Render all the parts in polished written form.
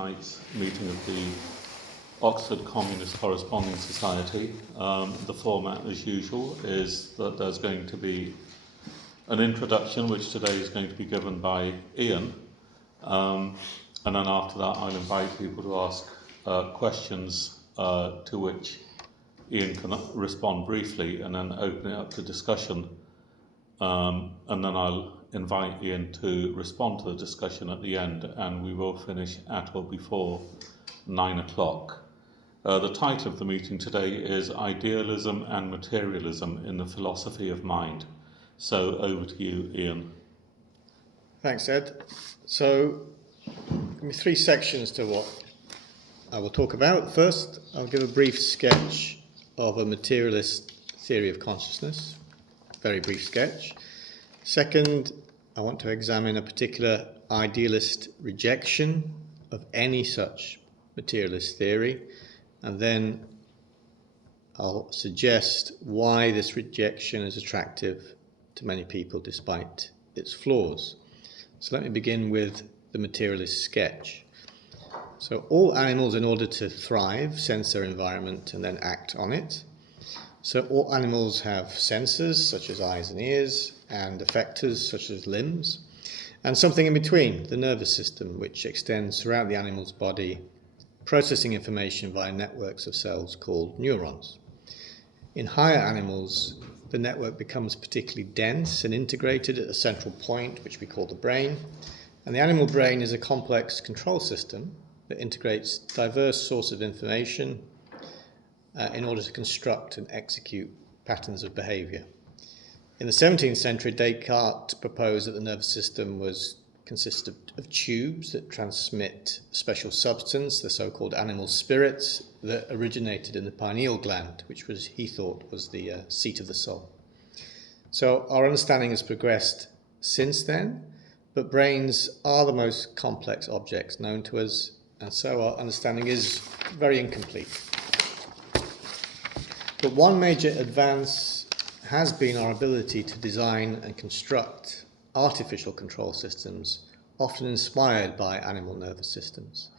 tonight's meeting of the Oxford Communist Corresponding Society. The format, as usual, is that there's going to be an introduction, which today is going to be given by Ian, and then after that I'll invite people to ask questions to which Ian can respond briefly, and then open it up to discussion, and then I'll invite Ian to respond to the discussion at the end, and we will finish at or before 9 o'clock. The title of the meeting today is Idealism and Materialism in the Philosophy of Mind. So over to you, Ian. Thanks, Ed. So there are three sections to what I will talk about. First, I'll give a brief sketch of a materialist theory of consciousness, very brief sketch. Second, I want to examine a particular idealist rejection of any such materialist theory, and then I'll suggest why this rejection is attractive to many people despite its flaws. So let me begin with the materialist sketch. So all animals, in order to thrive, sense their environment and then act on it. So all animals have senses, such as eyes and ears, and effectors, such as limbs, and something in between, the nervous system, which extends throughout the animal's body, processing information via networks of cells called neurons. In higher animals, the network becomes particularly dense and integrated at a central point, which we call the brain, and the animal brain is a complex control system that integrates diverse sources of information in order to construct and execute patterns of behavior. In the 17th century, Descartes proposed that the nervous system consists of tubes that transmit special substance, the so-called animal spirits, that originated in the pineal gland, which he thought was the seat of the soul. So our understanding has progressed since then, but brains are the most complex objects known to us, and so our understanding is very incomplete. But one major advance has been our ability to design and construct artificial control systems, often inspired by animal nervous systems.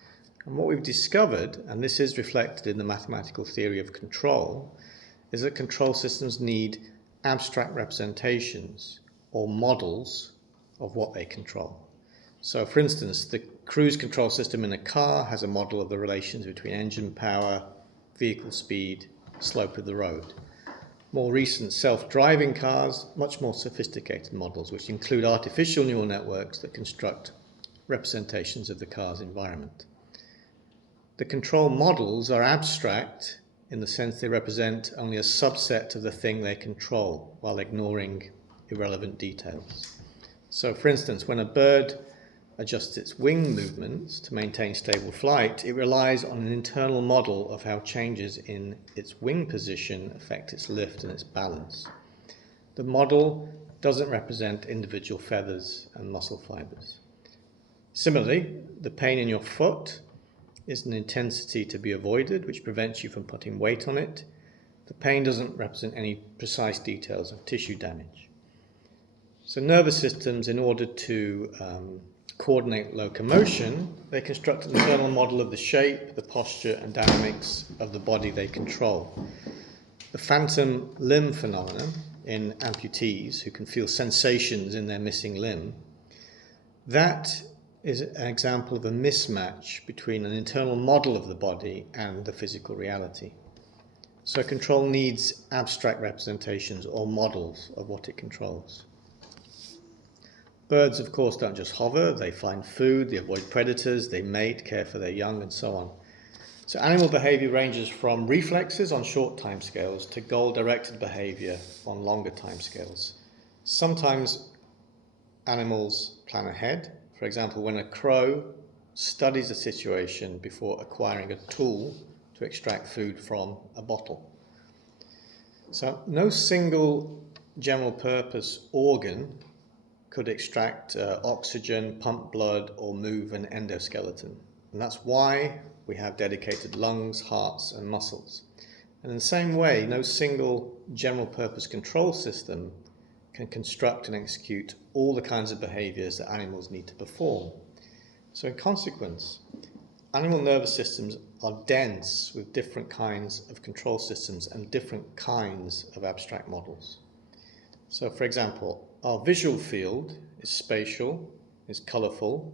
And what we've discovered, and this is reflected in the mathematical theory of control, is that control systems need abstract representations or models of what they control. So, for instance, the cruise control system in a car has a model of the relations between engine power, vehicle speed, slope of the road. More recent self-driving cars, much more sophisticated models, which include artificial neural networks that construct representations of the car's environment. The control models are abstract in the sense they represent only a subset of the thing they control, while ignoring irrelevant details. So, for instance, when a bird adjusts its wing movements to maintain stable flight, it relies on an internal model of how changes in its wing position affect its lift and its balance. The model doesn't represent individual feathers and muscle fibers. Similarly, the pain in your foot is an intensity to be avoided, which prevents you from putting weight on it. The pain doesn't represent any precise details of tissue damage. So nervous systems, in order to coordinate locomotion, they construct an internal model of the shape, the posture and dynamics of the body they control. The phantom limb phenomenon in amputees who can feel sensations in their missing limb, that is an example of a mismatch between an internal model of the body and the physical reality. So control needs abstract representations or models of what it controls. Birds, of course, don't just hover, they find food, they avoid predators, they mate, care for their young, and so on. So animal behavior ranges from reflexes on short timescales to goal-directed behavior on longer timescales. Sometimes animals plan ahead. For example, when a crow studies a situation before acquiring a tool to extract food from a bottle. So no single general purpose organ could extract oxygen, pump blood, or move an endoskeleton. And that's why we have dedicated lungs, hearts, and muscles. And in the same way, no single general purpose control system can construct and execute all the kinds of behaviors that animals need to perform. So in consequence, animal nervous systems are dense with different kinds of control systems and different kinds of abstract models. So, for example, our visual field is spatial, is colourful,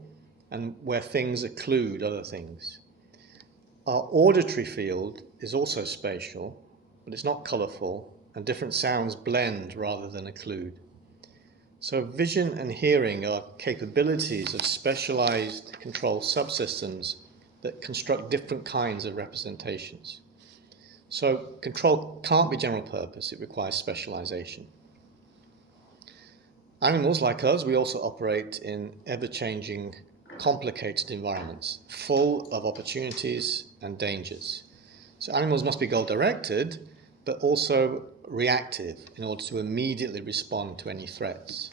and where things occlude other things. Our auditory field is also spatial, but it's not colourful, and different sounds blend rather than occlude. So vision and hearing are capabilities of specialized control subsystems that construct different kinds of representations. So control can't be general purpose, it requires specialization. Animals like us, we also operate in ever-changing, complicated environments, full of opportunities and dangers. So animals must be goal-directed, but also reactive in order to immediately respond to any threats.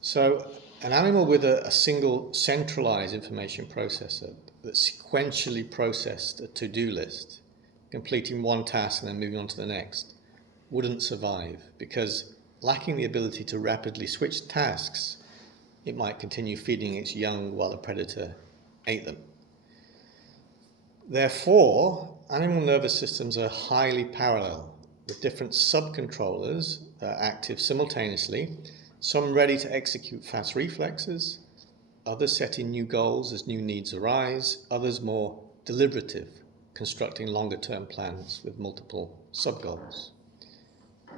So an animal with a single centralized information processor that sequentially processed a to-do list, completing one task and then moving on to the next, wouldn't survive because lacking the ability to rapidly switch tasks, it might continue feeding its young while the predator ate them. Therefore, animal nervous systems are highly parallel, with different subcontrollers active simultaneously, some ready to execute fast reflexes, others setting new goals as new needs arise, others more deliberative, constructing longer-term plans with multiple sub-goals.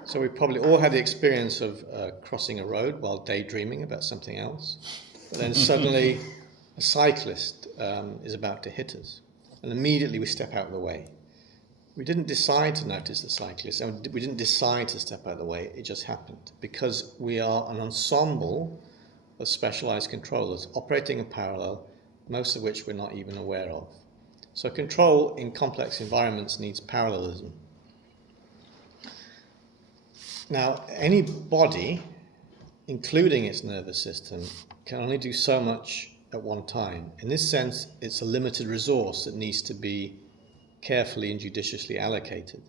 So we've probably all had the experience of crossing a road while daydreaming about something else, but then suddenly a cyclist is about to hit us, and immediately we step out of the way. We didn't decide to notice the cyclist, and we didn't decide to step out of the way, it just happened, because we are an ensemble of specialized controllers operating in parallel, most of which we're not even aware of. So control in complex environments needs parallelism. Now, any body, including its nervous system, can only do so much at one time. In this sense, it's a limited resource that needs to be carefully and judiciously allocated.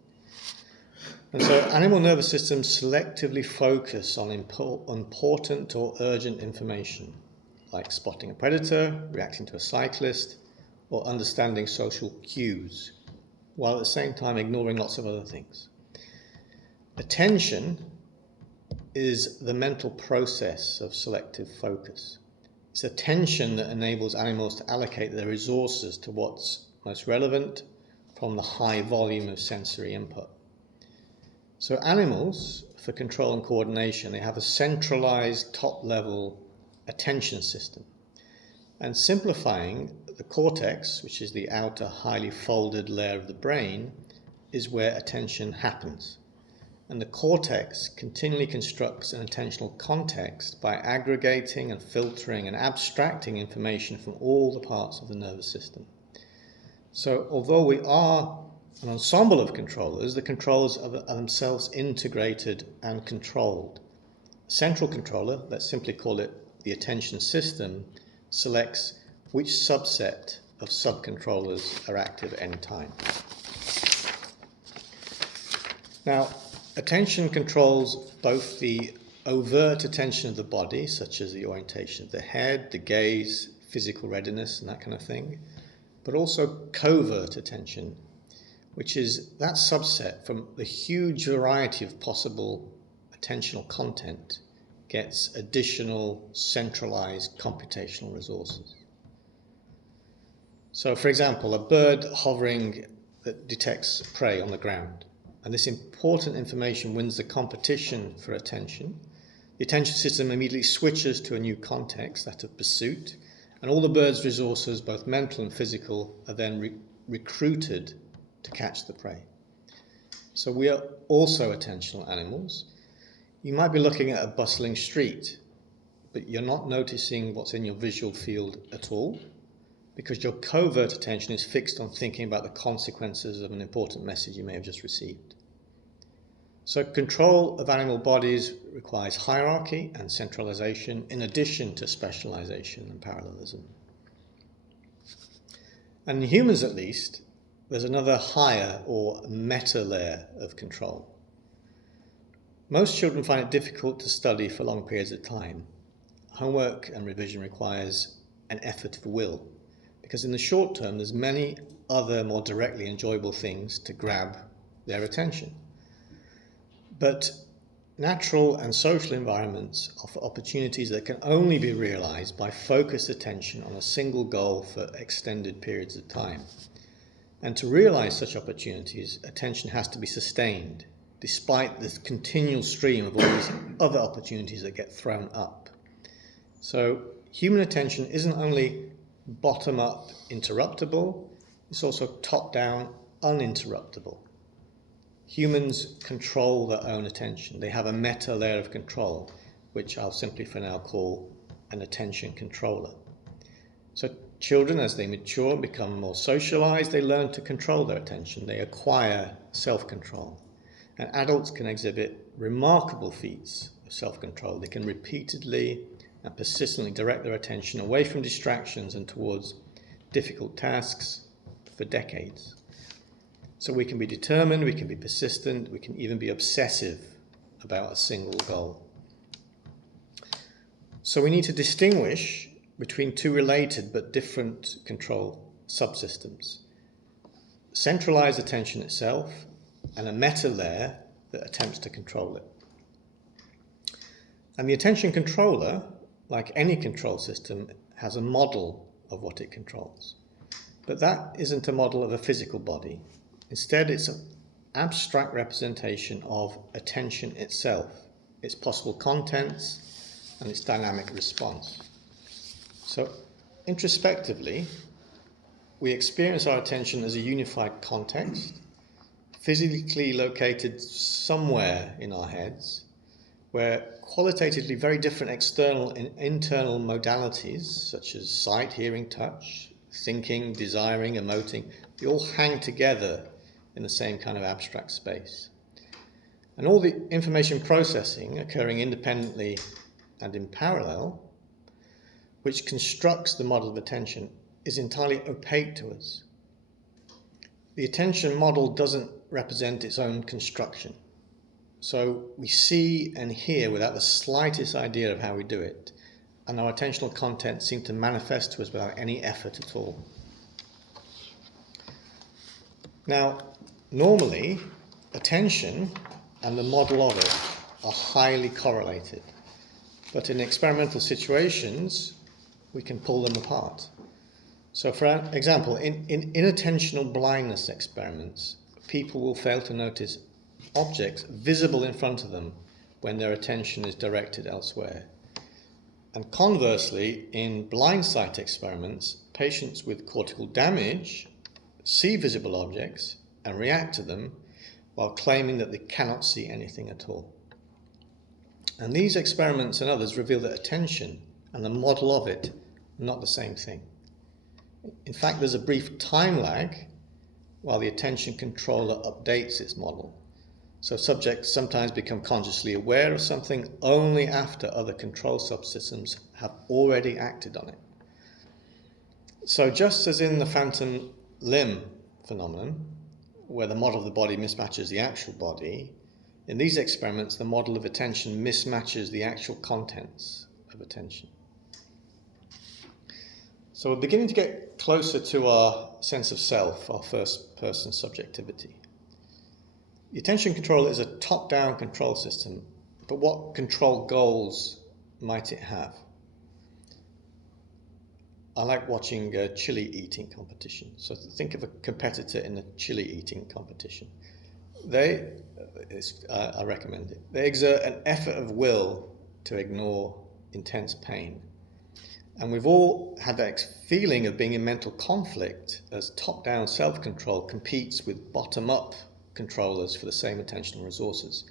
And so animal nervous systems selectively focus on important or urgent information, like spotting a predator, reacting to a cyclist, or understanding social cues, while at the same time ignoring lots of other things. Attention is the mental process of selective focus. It's attention that enables animals to allocate their resources to what's most relevant from the high volume of sensory input. So animals, for control and coordination, they have a centralized top-level attention system. And simplifying, the cortex, which is the outer highly folded layer of the brain, is where attention happens. And the cortex continually constructs an attentional context by aggregating and filtering and abstracting information from all the parts of the nervous system. So although we are an ensemble of controllers, the controllers are themselves integrated and controlled. A central controller, let's simply call it the attention system, selects which subset of subcontrollers are active at any time. Now, attention controls both the overt attention of the body, such as the orientation of the head, the gaze, physical readiness, and that kind of thing, but also covert attention, which is that subset from the huge variety of possible attentional content gets additional centralized computational resources. So, for example, a bird hovering that detects prey on the ground, and this important information wins the competition for attention. The attention system immediately switches to a new context, that of pursuit, and all the bird's resources, both mental and physical, are then recruited to catch the prey. So we are also attentional animals. You might be looking at a bustling street, but you're not noticing what's in your visual field at all, because your covert attention is fixed on thinking about the consequences of an important message you may have just received. So control of animal bodies requires hierarchy and centralization in addition to specialization and parallelism. And in humans at least, there's another higher or meta layer of control. Most children find it difficult to study for long periods of time. Homework and revision requires an effort of will, because in the short term there's many other more directly enjoyable things to grab their attention. But natural and social environments offer opportunities that can only be realized by focused attention on a single goal for extended periods of time. And to realize such opportunities, attention has to be sustained, despite the continual stream of all these other opportunities that get thrown up. So human attention isn't only bottom-up interruptible, it's also top-down uninterruptible. Humans control their own attention. They have a meta layer of control, which I'll simply for now call an attention controller. So children, as they mature and become more socialized, they learn to control their attention. They acquire self-control. And adults can exhibit remarkable feats of self-control. They can repeatedly and persistently direct their attention away from distractions and towards difficult tasks for decades. So we can be determined, we can be persistent, we can even be obsessive about a single goal. So we need to distinguish between two related but different control subsystems. Centralized attention itself and a meta layer that attempts to control it. And the attention controller, like any control system, has a model of what it controls. But that isn't a model of a physical body. Instead, it's an abstract representation of attention itself, its possible contents, and its dynamic response. So, introspectively, we experience our attention as a unified context, physically located somewhere in our heads, where qualitatively very different external and internal modalities, such as sight, hearing, touch, thinking, desiring, emoting, they all hang together in the same kind of abstract space. And all the information processing occurring independently and in parallel, which constructs the model of attention, is entirely opaque to us. The attention model doesn't represent its own construction. So we see and hear without the slightest idea of how we do it, and our attentional content seem to manifest to us without any effort at all. Now, normally, attention and the model of it are highly correlated, but in experimental situations, we can pull them apart. So for example, in inattentional blindness experiments, people will fail to notice objects visible in front of them when their attention is directed elsewhere. And conversely, in blind sight experiments, patients with cortical damage see visible objects and react to them while claiming that they cannot see anything at all. And these experiments and others reveal that attention and the model of it are not the same thing. In fact, there's a brief time lag while the attention controller updates its model. So subjects sometimes become consciously aware of something only after other control subsystems have already acted on it. So just as in the phantom limb phenomenon, where the model of the body mismatches the actual body, in these experiments the model of attention mismatches the actual contents of attention. So we're beginning to get closer to our sense of self, our first-person subjectivity. The attention controller is a top-down control system, but what control goals might it have? I like watching chili eating competition. So think of a competitor in a chili eating competition. I recommend it. They exert an effort of will to ignore intense pain. And we've all had that feeling of being in mental conflict as top-down self-control competes with bottom-up controllers for the same attentional resources.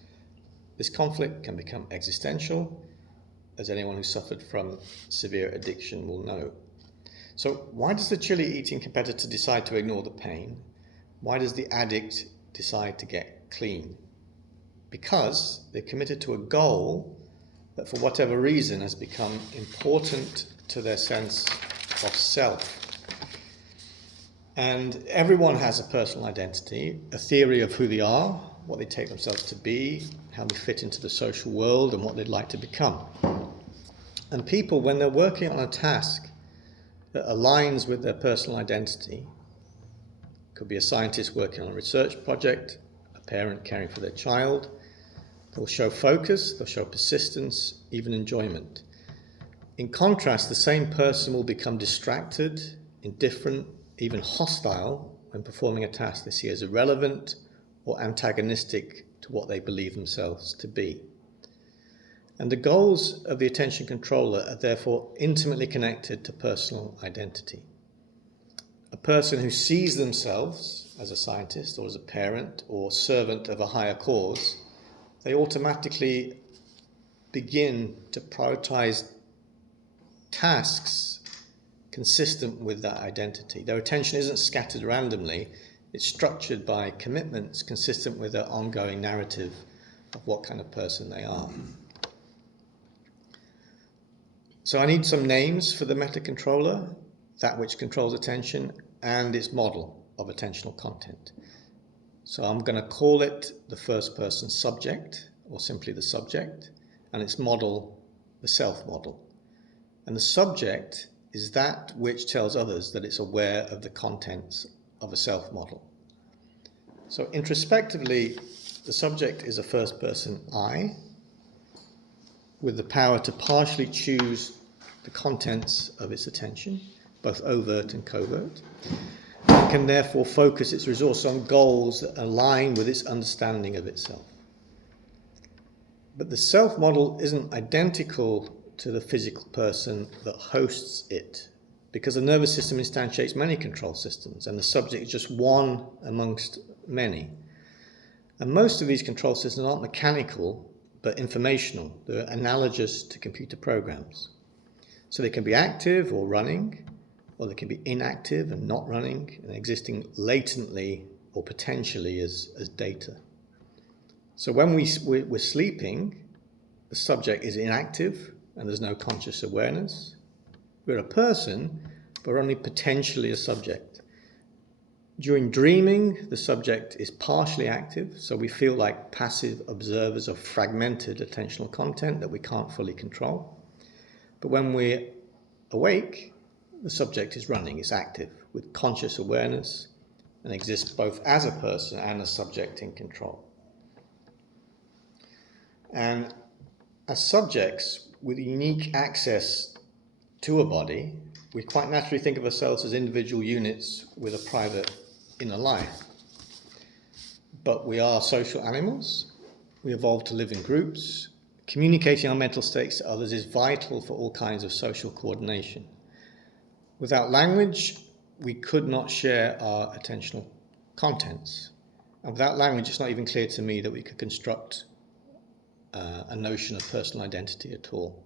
This conflict can become existential, as anyone who suffered from severe addiction will know. So why does the chili eating competitor decide to ignore the pain? Why does the addict decide to get clean? Because they're committed to a goal that for whatever reason has become important to their sense of self. And everyone has a personal identity, a theory of who they are, what they take themselves to be, how they fit into the social world, and what they'd like to become. And people, when they're working on a task, that aligns with their personal identity. Could be a scientist working on a research project, a parent caring for their child. They'll show focus, they'll show persistence, even enjoyment. In contrast, the same person will become distracted, indifferent, even hostile when performing a task they see as irrelevant or antagonistic to what they believe themselves to be. And the goals of the attention controller are therefore intimately connected to personal identity. A person who sees themselves as a scientist or as a parent or servant of a higher cause, they automatically begin to prioritize tasks consistent with that identity. Their attention isn't scattered randomly, it's structured by commitments consistent with their ongoing narrative of what kind of person they are. So I need some names for the meta-controller, that which controls attention, and its model of attentional content. So I'm going to call it the first person subject, or simply the subject, and its model the self model. And the subject is that which tells others that it's aware of the contents of a self model. So introspectively, the subject is a first person I, with the power to partially choose the contents of its attention, both overt and covert, and can therefore focus its resource on goals that align with its understanding of itself. But the self model isn't identical to the physical person that hosts it, because the nervous system instantiates many control systems, and the subject is just one amongst many. And most of these control systems aren't mechanical, but informational. They're analogous to computer programs. So they can be active or running, or they can be inactive and not running, and existing latently or potentially as data. So when we're sleeping, the subject is inactive and there's no conscious awareness. We're a person, but we're only potentially a subject. During dreaming, the subject is partially active, so we feel like passive observers of fragmented attentional content that we can't fully control. But when we're awake, the subject is running, it's active, with conscious awareness, and exists both as a person and a subject in control. And as subjects with unique access to a body, we quite naturally think of ourselves as individual units with a private inner life. But we are social animals. We evolved to live in groups. Communicating our mental states to others is vital for all kinds of social coordination. Without language, we could not share our attentional contents. And without language, it's not even clear to me that we could construct a notion of personal identity at all.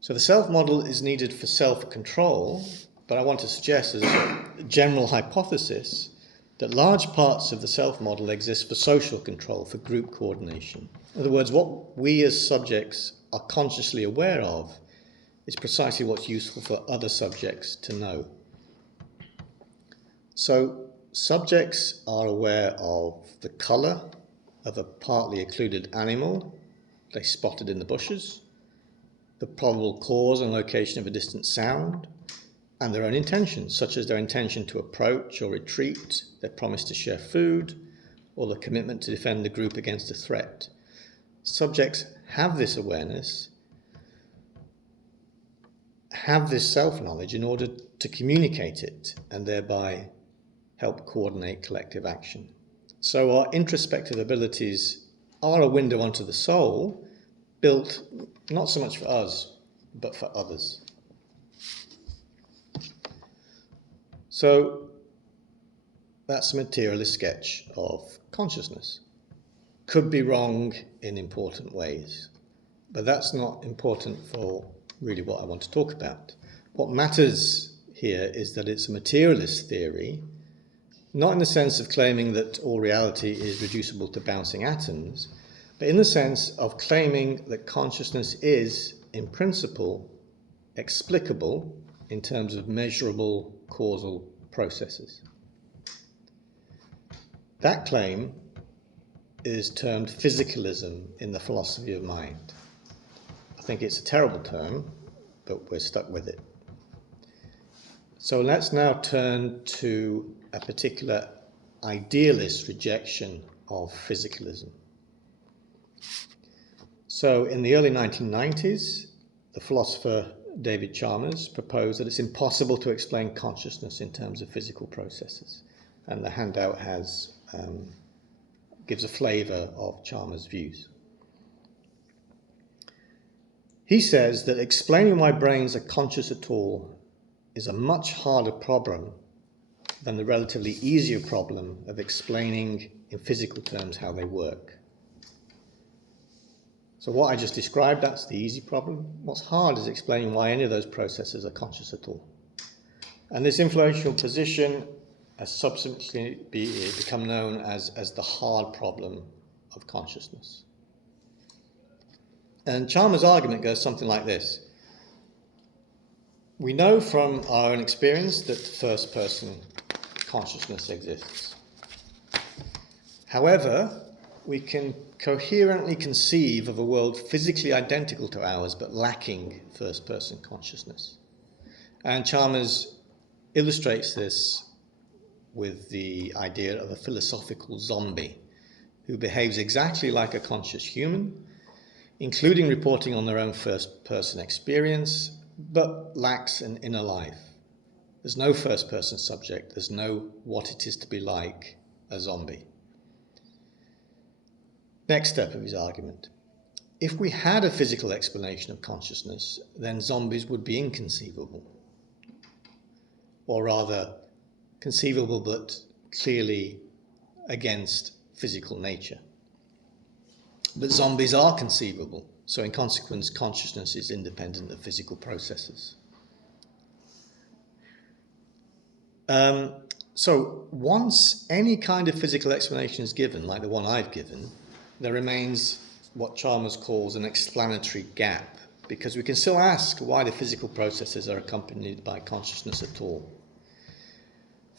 So the self model is needed for self-control, but I want to suggest as a general hypothesis that large parts of the self model exist for social control, for group coordination. In other words, what we as subjects are consciously aware of is precisely what's useful for other subjects to know. So subjects are aware of the colour of a partly occluded animal they spotted in the bushes, the probable cause and location of a distant sound, and their own intentions, such as their intention to approach or retreat, their promise to share food, or the commitment to defend the group against a threat. Subjects have this awareness, have this self-knowledge in order to communicate it and thereby help coordinate collective action. So our introspective abilities are a window onto the soul, built not so much for us, but for others. So that's a materialist sketch of consciousness. Could be wrong in important ways, but that's not important for really what I want to talk about. What matters here is that it's a materialist theory, not in the sense of claiming that all reality is reducible to bouncing atoms, but in the sense of claiming that consciousness is, in principle, explicable in terms of measurable causal processes. That claim is termed physicalism in the philosophy of mind. I think it's a terrible term, but we're stuck with it. So let's now turn to a particular idealist rejection of physicalism. So in the early 1990s, the philosopher David Chalmers proposed that it's impossible to explain consciousness in terms of physical processes. And the handout gives a flavour of Chalmers' views. He says that explaining why brains are conscious at all is a much harder problem than the relatively easier problem of explaining in physical terms how they work. So what I just described, that's the easy problem. What's hard is explaining why any of those processes are conscious at all. And this influential position has subsequently become known as the hard problem of consciousness. And Chalmers' argument goes something like this. We know from our own experience that first-person consciousness exists. However, we can coherently conceive of a world physically identical to ours but lacking first-person consciousness. And Chalmers illustrates this with the idea of a philosophical zombie who behaves exactly like a conscious human, including reporting on their own first-person experience, but lacks an inner life. There's no first-person subject. There's no what it is to be like a zombie. Next step of his argument. If we had a physical explanation of consciousness, then zombies would be inconceivable. Or rather, conceivable but clearly against physical nature. But zombies are conceivable, so in consequence, consciousness is independent of physical processes. So once any kind of physical explanation is given, like the one I've given, there remains what Chalmers calls an explanatory gap, because we can still ask why the physical processes are accompanied by consciousness at all.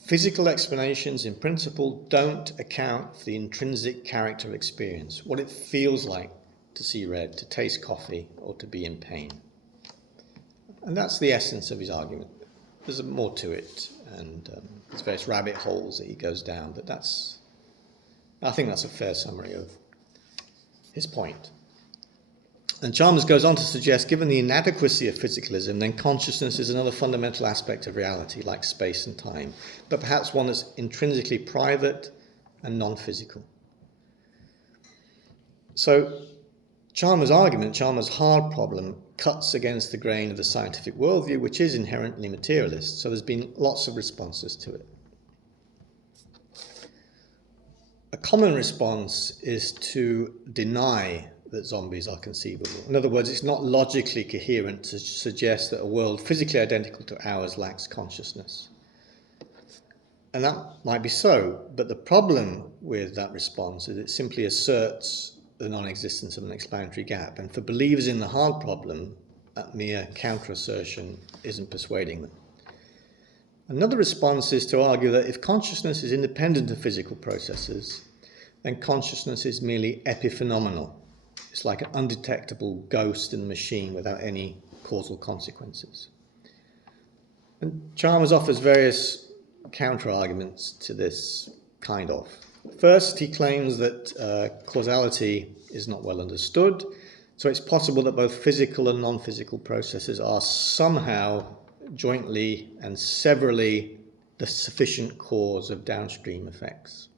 Physical explanations, in principle, don't account for the intrinsic character of experience, what it feels like to see red, to taste coffee, or to be in pain. And that's the essence of his argument. There's more to it, and there's various rabbit holes that he goes down, but I think that's a fair summary of his point. And Chalmers goes on to suggest, given the inadequacy of physicalism, then consciousness is another fundamental aspect of reality, like space and time, but perhaps one that's intrinsically private and non-physical. So Chalmers' argument, Chalmers' hard problem, cuts against the grain of the scientific worldview, which is inherently materialist, so there's been lots of responses to it. A common response is to deny that zombies are conceivable. In other words, it's not logically coherent to suggest that a world physically identical to ours lacks consciousness. And that might be so, but the problem with that response is it simply asserts the non-existence of an explanatory gap. And for believers in the hard problem, that mere counter-assertion isn't persuading them. Another response is to argue that if consciousness is independent of physical processes, then consciousness is merely epiphenomenal. It's like an undetectable ghost in the machine without any causal consequences. And Chalmers offers various counter-arguments to this kind of. First, he claims that causality is not well understood, so it's possible that both physical and non-physical processes are somehow jointly and severally the sufficient cause of downstream effects.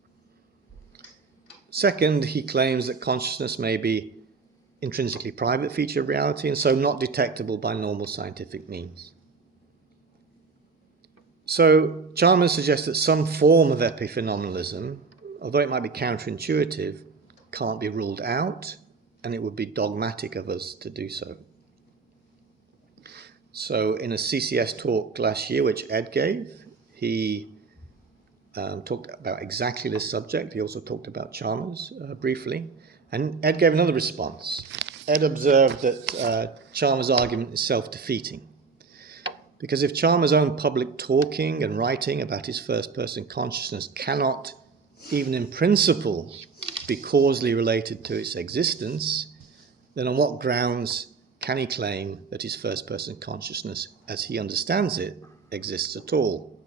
Second, he claims that consciousness may be intrinsically private feature of reality and so not detectable by normal scientific means. So Chalmers suggests that some form of epiphenomenalism, although it might be counterintuitive, can't be ruled out, and it would be dogmatic of us to do so. So in a CCS talk last year, which Ed gave, he talked about exactly this subject. He also talked about Chalmers briefly. And Ed gave another response. Ed observed that Chalmers' argument is self-defeating. Because if Chalmers' own public talking and writing about his first-person consciousness cannot, even in principle, be causally related to its existence, then on what grounds can he claim that his first-person consciousness, as he understands it, exists at all.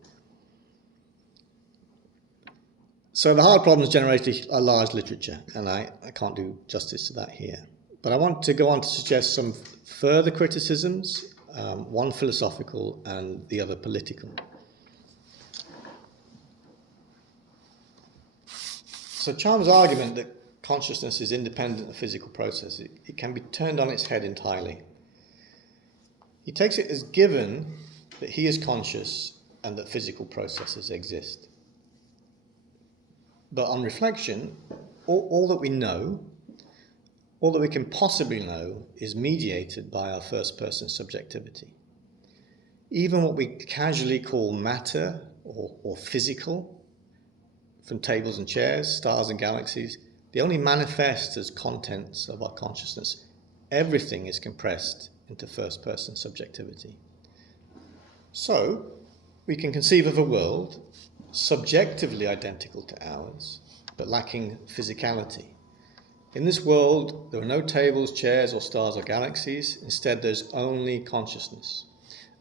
So the hard problems generated a large literature, and I can't do justice to that here. But I want to go on to suggest some further criticisms, one philosophical and the other political. So Chalmers' argument that consciousness is independent of physical processes, it can be turned on its head entirely. He takes it as given that he is conscious and that physical processes exist. But on reflection, all that we know, all that we can possibly know, is mediated by our first-person subjectivity. Even what we casually call matter or physical, from tables and chairs, stars and galaxies, they only manifest as contents of our consciousness. Everything is compressed into first-person subjectivity. So, we can conceive of a world subjectively identical to ours, but lacking physicality. In this world, there are no tables, chairs, or stars or galaxies. Instead, there's only consciousness.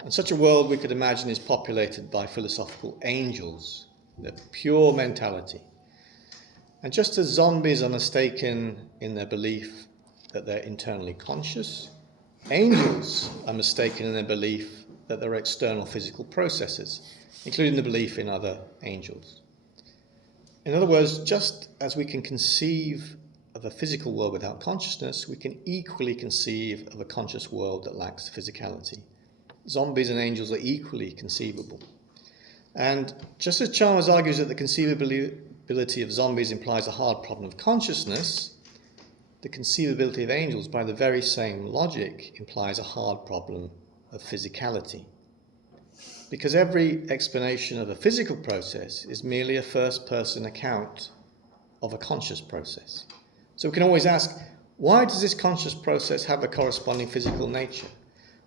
And such a world we could imagine is populated by philosophical angels, their pure mentality. And just as zombies are mistaken in their belief that they're internally conscious, angels are mistaken in their belief that there are external physical processes, including the belief in other angels. In other words, just as we can conceive of a physical world without consciousness, we can equally conceive of a conscious world that lacks physicality. Zombies and angels are equally conceivable. And just as Chalmers argues that the conceivability of zombies implies a hard problem of consciousness, the conceivability of angels, by the very same logic, implies a hard problem of physicality. Because every explanation of a physical process is merely a first-person account of a conscious process. So we can always ask, why does this conscious process have a corresponding physical nature?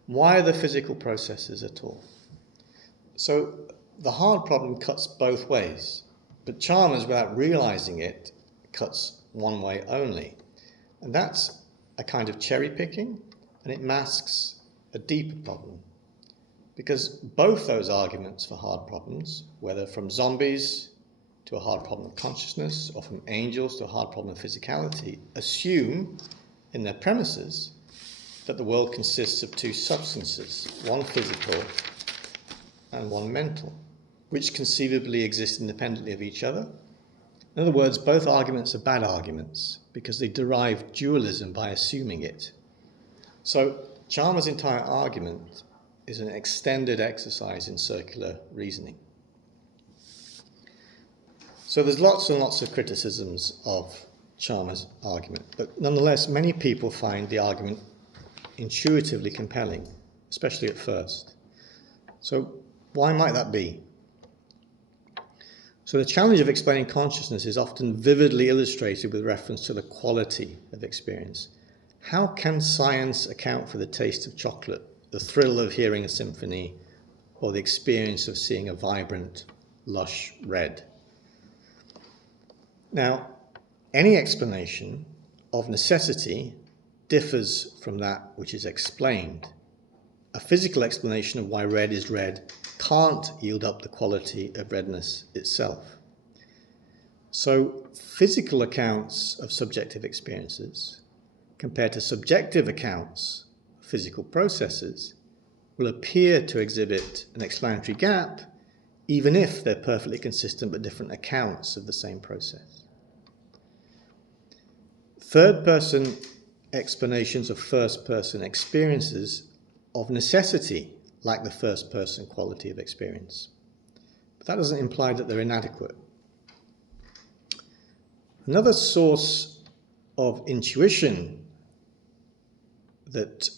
Why are there physical processes at all? So the hard problem cuts both ways, but Chalmers, without realizing it, cuts one way only. And that's a kind of cherry picking, and it masks a deeper problem. Because both those arguments for hard problems, whether from zombies to a hard problem of consciousness, or from angels to a hard problem of physicality, assume in their premises that the world consists of two substances, one physical and one mental, which conceivably exist independently of each other. In other words, both arguments are bad arguments because they derive dualism by assuming it. So Chalmers' entire argument is an extended exercise in circular reasoning. So there's lots and lots of criticisms of Chalmers' argument, but nonetheless, many people find the argument intuitively compelling, especially at first. So why might that be? So the challenge of explaining consciousness is often vividly illustrated with reference to the quality of experience. How can science account for the taste of chocolate, the thrill of hearing a symphony, or the experience of seeing a vibrant, lush red? Now, any explanation of necessity differs from that which is explained. A physical explanation of why red is red can't yield up the quality of redness itself. So, physical accounts of subjective experiences compared to subjective accounts of physical processes will appear to exhibit an explanatory gap, even if they're perfectly consistent but different accounts of the same process. Third-person explanations of first-person experiences of necessity lack the first-person quality of experience. But that doesn't imply that they're inadequate. Another source of intuition that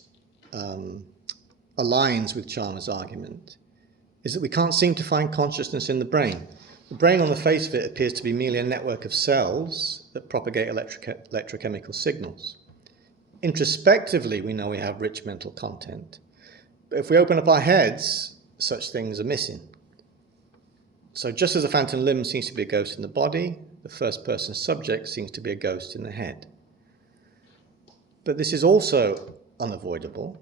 aligns with Chalmers' argument is that we can't seem to find consciousness in the brain. The brain, on the face of it, appears to be merely a network of cells that propagate electrochemical signals. Introspectively, we know we have rich mental content. But if we open up our heads, such things are missing. So just as a phantom limb seems to be a ghost in the body, the first-person subject seems to be a ghost in the head. But this is also unavoidable.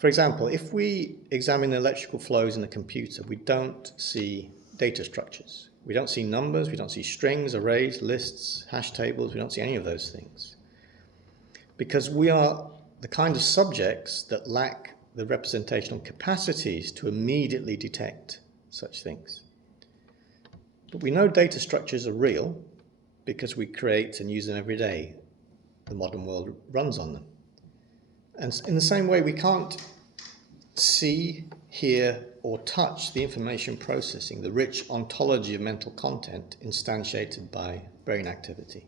For example, if we examine the electrical flows in a computer, we don't see data structures. We don't see numbers, we don't see strings, arrays, lists, hash tables, we don't see any of those things. Because we are the kind of subjects that lack the representational capacities to immediately detect such things. But we know data structures are real because we create and use them every day. The modern world runs on them. And in the same way, we can't see, hear, or touch the information processing, the rich ontology of mental content instantiated by brain activity.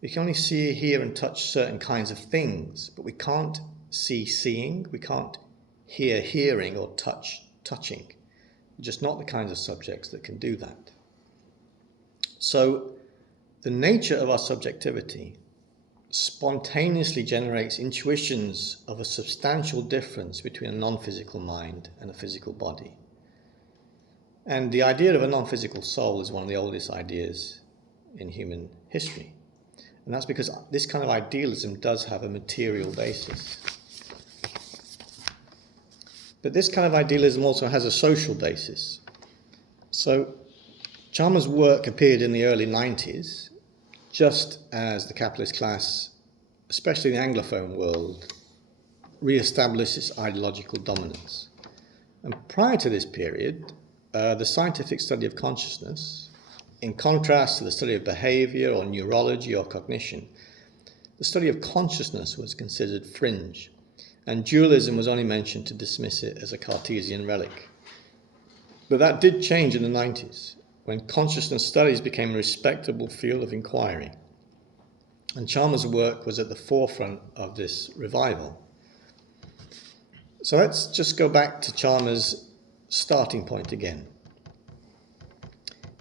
We can only see, hear, and touch certain kinds of things, but we can't see seeing, we can't hear hearing, or touch touching. We're just not the kinds of subjects that can do that. So the nature of our subjectivity spontaneously generates intuitions of a substantial difference between a non-physical mind and a physical body. And the idea of a non-physical soul is one of the oldest ideas in human history. And that's because this kind of idealism does have a material basis. But this kind of idealism also has a social basis. So Chalmers' work appeared in the early 90s, just as the capitalist class, especially the Anglophone world, re-established its ideological dominance. And prior to this period, the scientific study of consciousness, in contrast to the study of behavior or neurology or cognition, the study of consciousness was considered fringe, and dualism was only mentioned to dismiss it as a Cartesian relic. But that did change in the 90s, when consciousness studies became a respectable field of inquiry. And Chalmers' work was at the forefront of this revival. So let's just go back to Chalmers' starting point again.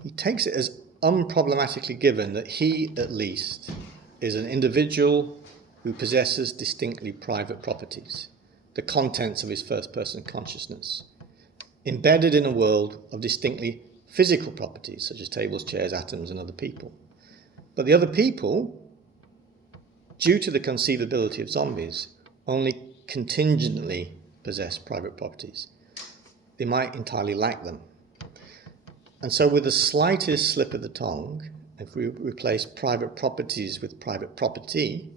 He takes it as unproblematically given that he, at least, is an individual who possesses distinctly private properties, the contents of his first-person consciousness, embedded in a world of distinctly physical properties, such as tables, chairs, atoms, and other people. But the other people, due to the conceivability of zombies, only contingently possess private properties. They might entirely lack them. And so with the slightest slip of the tongue, if we replace private properties with private property,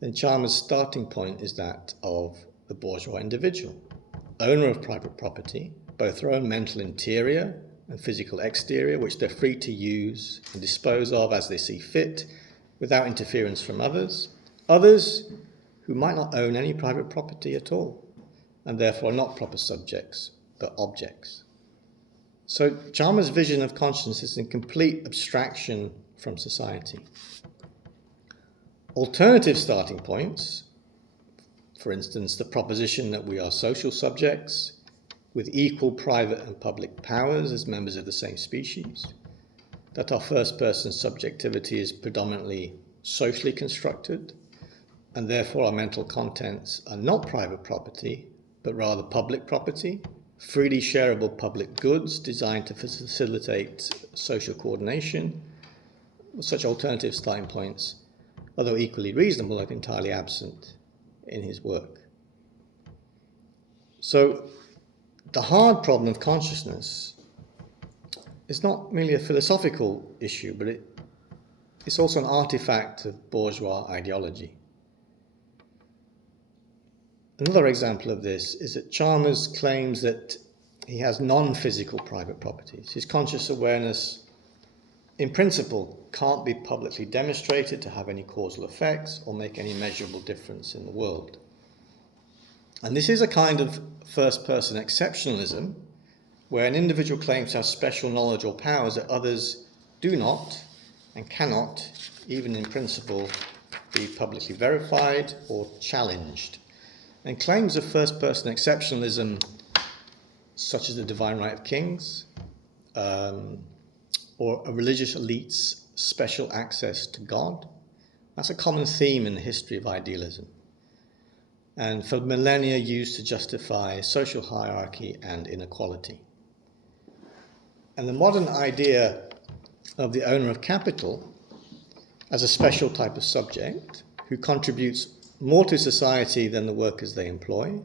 then Chalmers' starting point is that of the bourgeois individual, owner of private property, both their own mental interior and physical exterior, which they're free to use and dispose of as they see fit, without interference from others. Others who might not own any private property at all, and therefore are not proper subjects, but objects. So Chalmers' vision of consciousness is in complete abstraction from society. Alternative starting points, for instance, the proposition that we are social subjects with equal private and public powers as members of the same species, that our first-person subjectivity is predominantly socially constructed, and therefore our mental contents are not private property, but rather public property, freely shareable public goods designed to facilitate social coordination. Such alternative starting points, although equally reasonable, are entirely absent in his work. So the hard problem of consciousness is not merely a philosophical issue, but it's also an artifact of bourgeois ideology. Another example of this is that Chalmers claims that he has non-physical private properties. His conscious awareness, in principle, can't be publicly demonstrated to have any causal effects or make any measurable difference in the world. And this is a kind of first-person exceptionalism, where an individual claims to have special knowledge or powers that others do not and cannot, even in principle, be publicly verified or challenged. And claims of first-person exceptionalism, such as the divine right of kings, or a religious elite's special access to God, that's a common theme in the history of idealism, and for millennia used to justify social hierarchy and inequality. And the modern idea of the owner of capital as a special type of subject who contributes more to society than the workers they employ,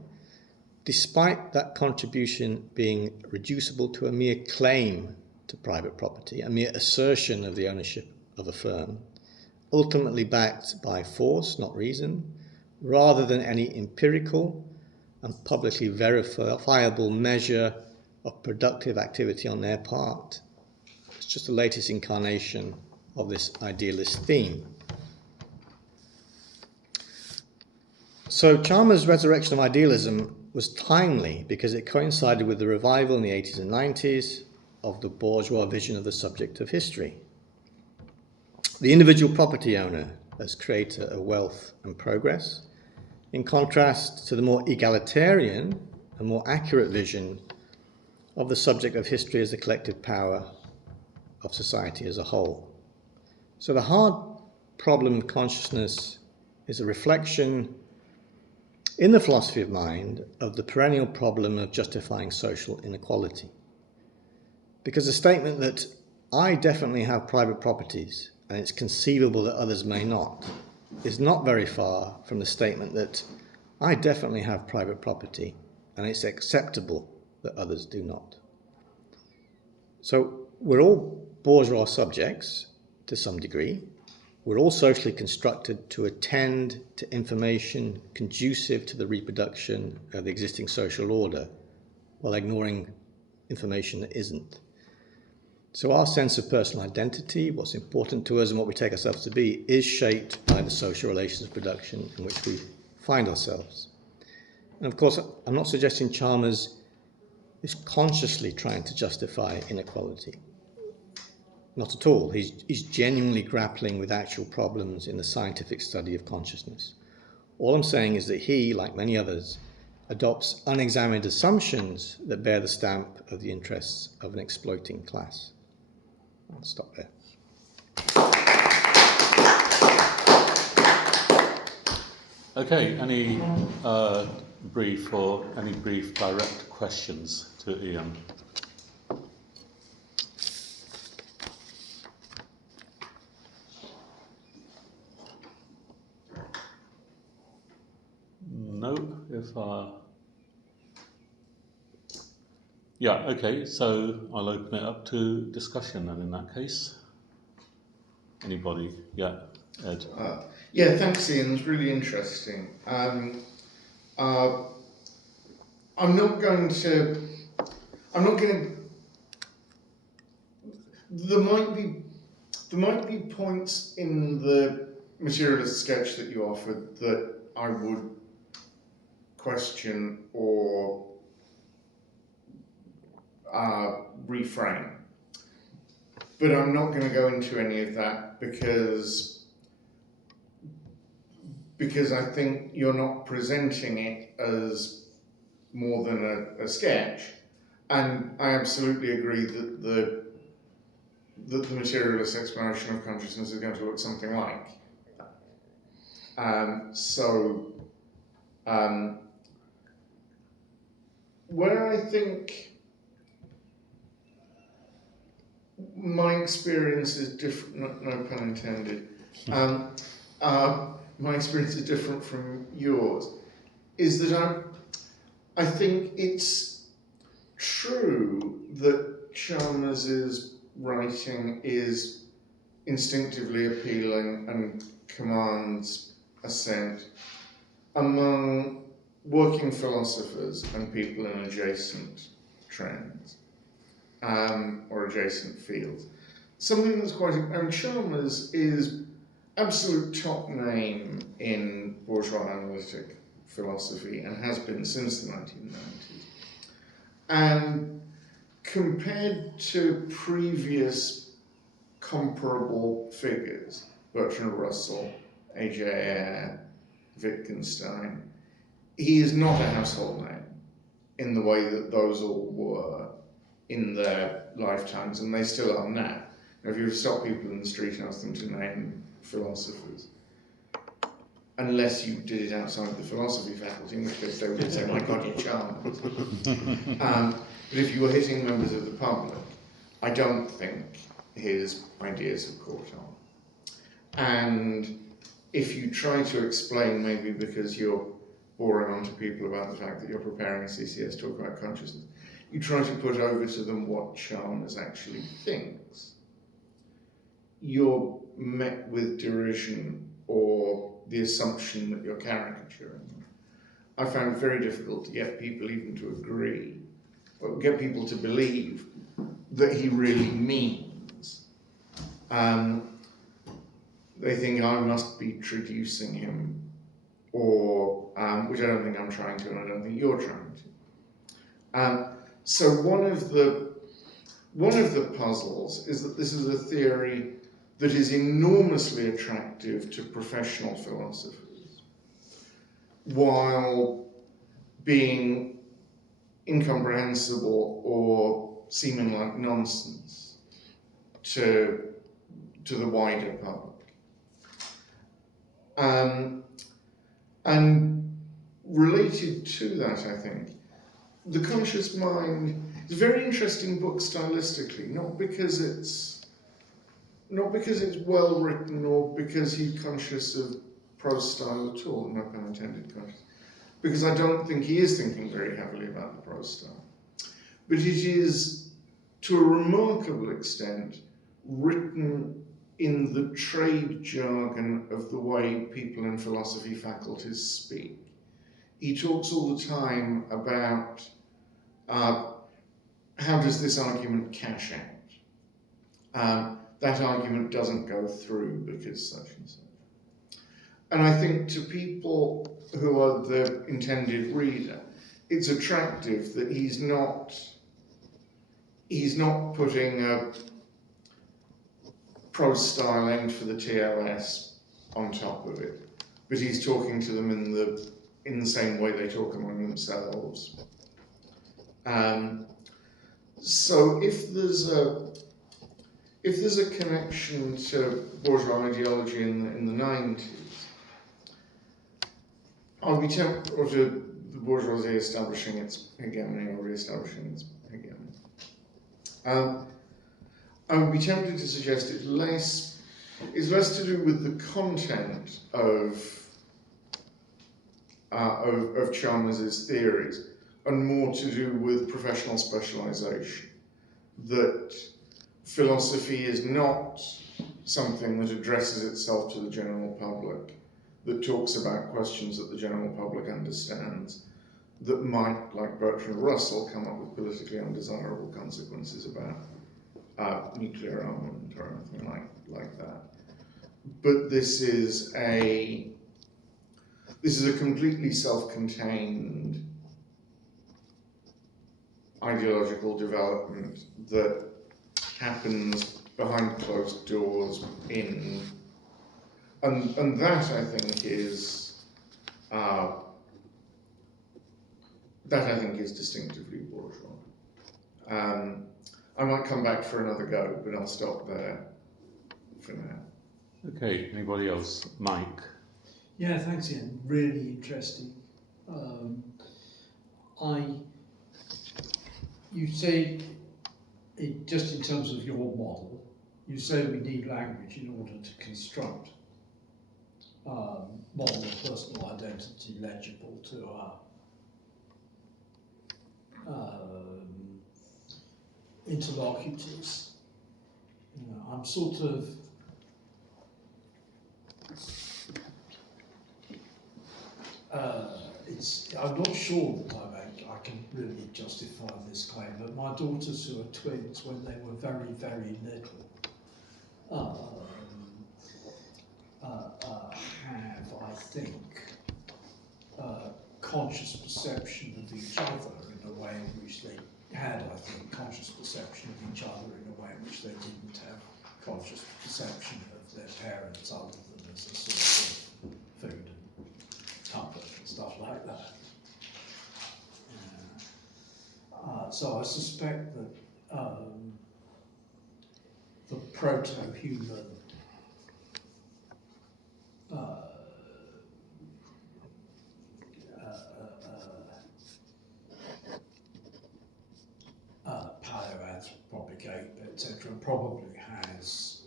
despite that contribution being reducible to a mere claim to private property, a mere assertion of the ownership of a firm, ultimately backed by force, not reason, rather than any empirical and publicly verifiable measure of productive activity on their part. It's just the latest incarnation of this idealist theme. So Chalmers' resurrection of idealism was timely because it coincided with the revival in the 80s and 90s of the bourgeois vision of the subject of history. The individual property owner as creator of wealth and progress, in contrast to the more egalitarian and more accurate vision of the subject of history as the collective power of society as a whole. So the hard problem of consciousness is a reflection in the philosophy of mind of the perennial problem of justifying social inequality. Because the statement that I definitely have private properties and it's conceivable that others may not is not very far from the statement that I definitely have private property and it's acceptable that others do not. So we're all bourgeois subjects to some degree. We're all socially constructed to attend to information conducive to the reproduction of the existing social order while ignoring information that isn't. So our sense of personal identity, what's important to us and what we take ourselves to be, is shaped by the social relations of production in which we find ourselves. And of course, I'm not suggesting Chalmers is consciously trying to justify inequality. Not at all. He's genuinely grappling with actual problems in the scientific study of consciousness. All I'm saying is that he, like many others, adopts unexamined assumptions that bear the stamp of the interests of an exploiting class. I'll stop there. Okay, any brief direct questions to Ian? No, yeah, okay, so I'll open it up to discussion then in that case. Anybody? Yeah, Ed. Yeah, thanks, Ian. It's really interesting. I'm not going to. There might be points in the materialist sketch that you offered that I would question or reframe, but I'm not going to go into any of that because I think you're not presenting it as more than a sketch, and I absolutely agree that the materialist explanation of consciousness is going to look something like where I think my experience is different, no pun intended, my experience is different from yours, is that I think it's true that Chalmers's writing is instinctively appealing and commands assent among working philosophers and people in adjacent trends or adjacent fields. Something that's quite, Chalmers is absolute top name in bourgeois analytic philosophy and has been since the 1990s. And compared to previous comparable figures, Bertrand Russell, A.J. Ayer, Wittgenstein, he is not a household name in the way that those all were in their lifetimes, and they still are now. If you stop people in the street and ask them to name philosophers, unless you did it outside the philosophy faculty, in which case they would say, my God, you're Chalmers. But if you were hitting members of the public, I don't think his ideas have caught on. And if you try to explain, maybe because you're boring onto people about the fact that you're preparing a CCS talk about consciousness. You try to put over to them what Chalmers actually thinks. You're met with derision or the assumption that you're caricaturing them. I found it very difficult to get people even to agree, or get people to believe that he really means. They think I must be traducing him, or which I don't think I'm trying to, and I don't think you're trying to. So one of the puzzles is that this is a theory that is enormously attractive to professional philosophers, while being incomprehensible or seeming like nonsense to the wider public. And related to that, I think, The Conscious Mind is a very interesting book stylistically, not because it's well written or because he's conscious of prose style at all, no pun intended, conscious, because I don't think he is thinking very heavily about the prose style. But it is, to a remarkable extent, written in the trade jargon of the way people in philosophy faculties speak. He talks all the time about how does this argument cash out? That argument doesn't go through because such and such. And I think to people who are the intended reader, it's attractive that he's not putting a prose style end for the TLS on top of it, but he's talking to them in the same way they talk among themselves. So if there's a connection to bourgeois ideology in the 90s, I'll be tempted, or to the bourgeoisie establishing its hegemony or re-establishing its hegemony. I would be tempted to suggest it's less to do with the content of Chalmers's theories and more to do with professional specialization. That philosophy is not something that addresses itself to the general public, that talks about questions that the general public understands, that might, like Bertrand Russell, come up with politically undesirable consequences about nuclear armament or anything like that. But this is a completely self-contained ideological development that happens behind closed doors and that I think is distinctively bourgeois. I might come back for another go, but I'll stop there for now. Okay, anybody else? Mike? Yeah, thanks, Ian. Really interesting. You say, just in terms of your model, you say we need language in order to construct model of personal identity legible to our interlocutors. You know, I'm sort of I'm not sure that I can really justify this claim, but my daughters, who are twins, when they were very, very little, have, I think, conscious perception of each other in a way in which they had, I think, conscious perception of each other in a way in which they didn't have conscious perception of their parents other than as a source of food and comfort and stuff like that. So I suspect that the proto-human paleoanthropic ape, etc., probably has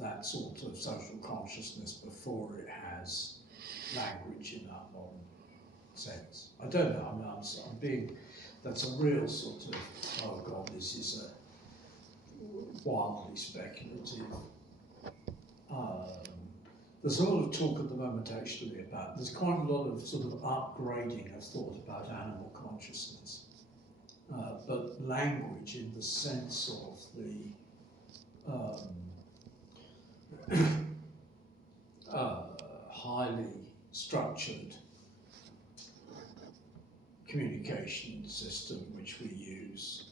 that sort of social consciousness before it has language in our modern sense. I don't know. I'm being. That's a real sort of. Oh God, this is a wildly speculative. There's a lot of talk at the moment actually about. There's quite a lot of sort of upgrading of thought about animal consciousness, but language in the sense of the. Highly structured communication system which we use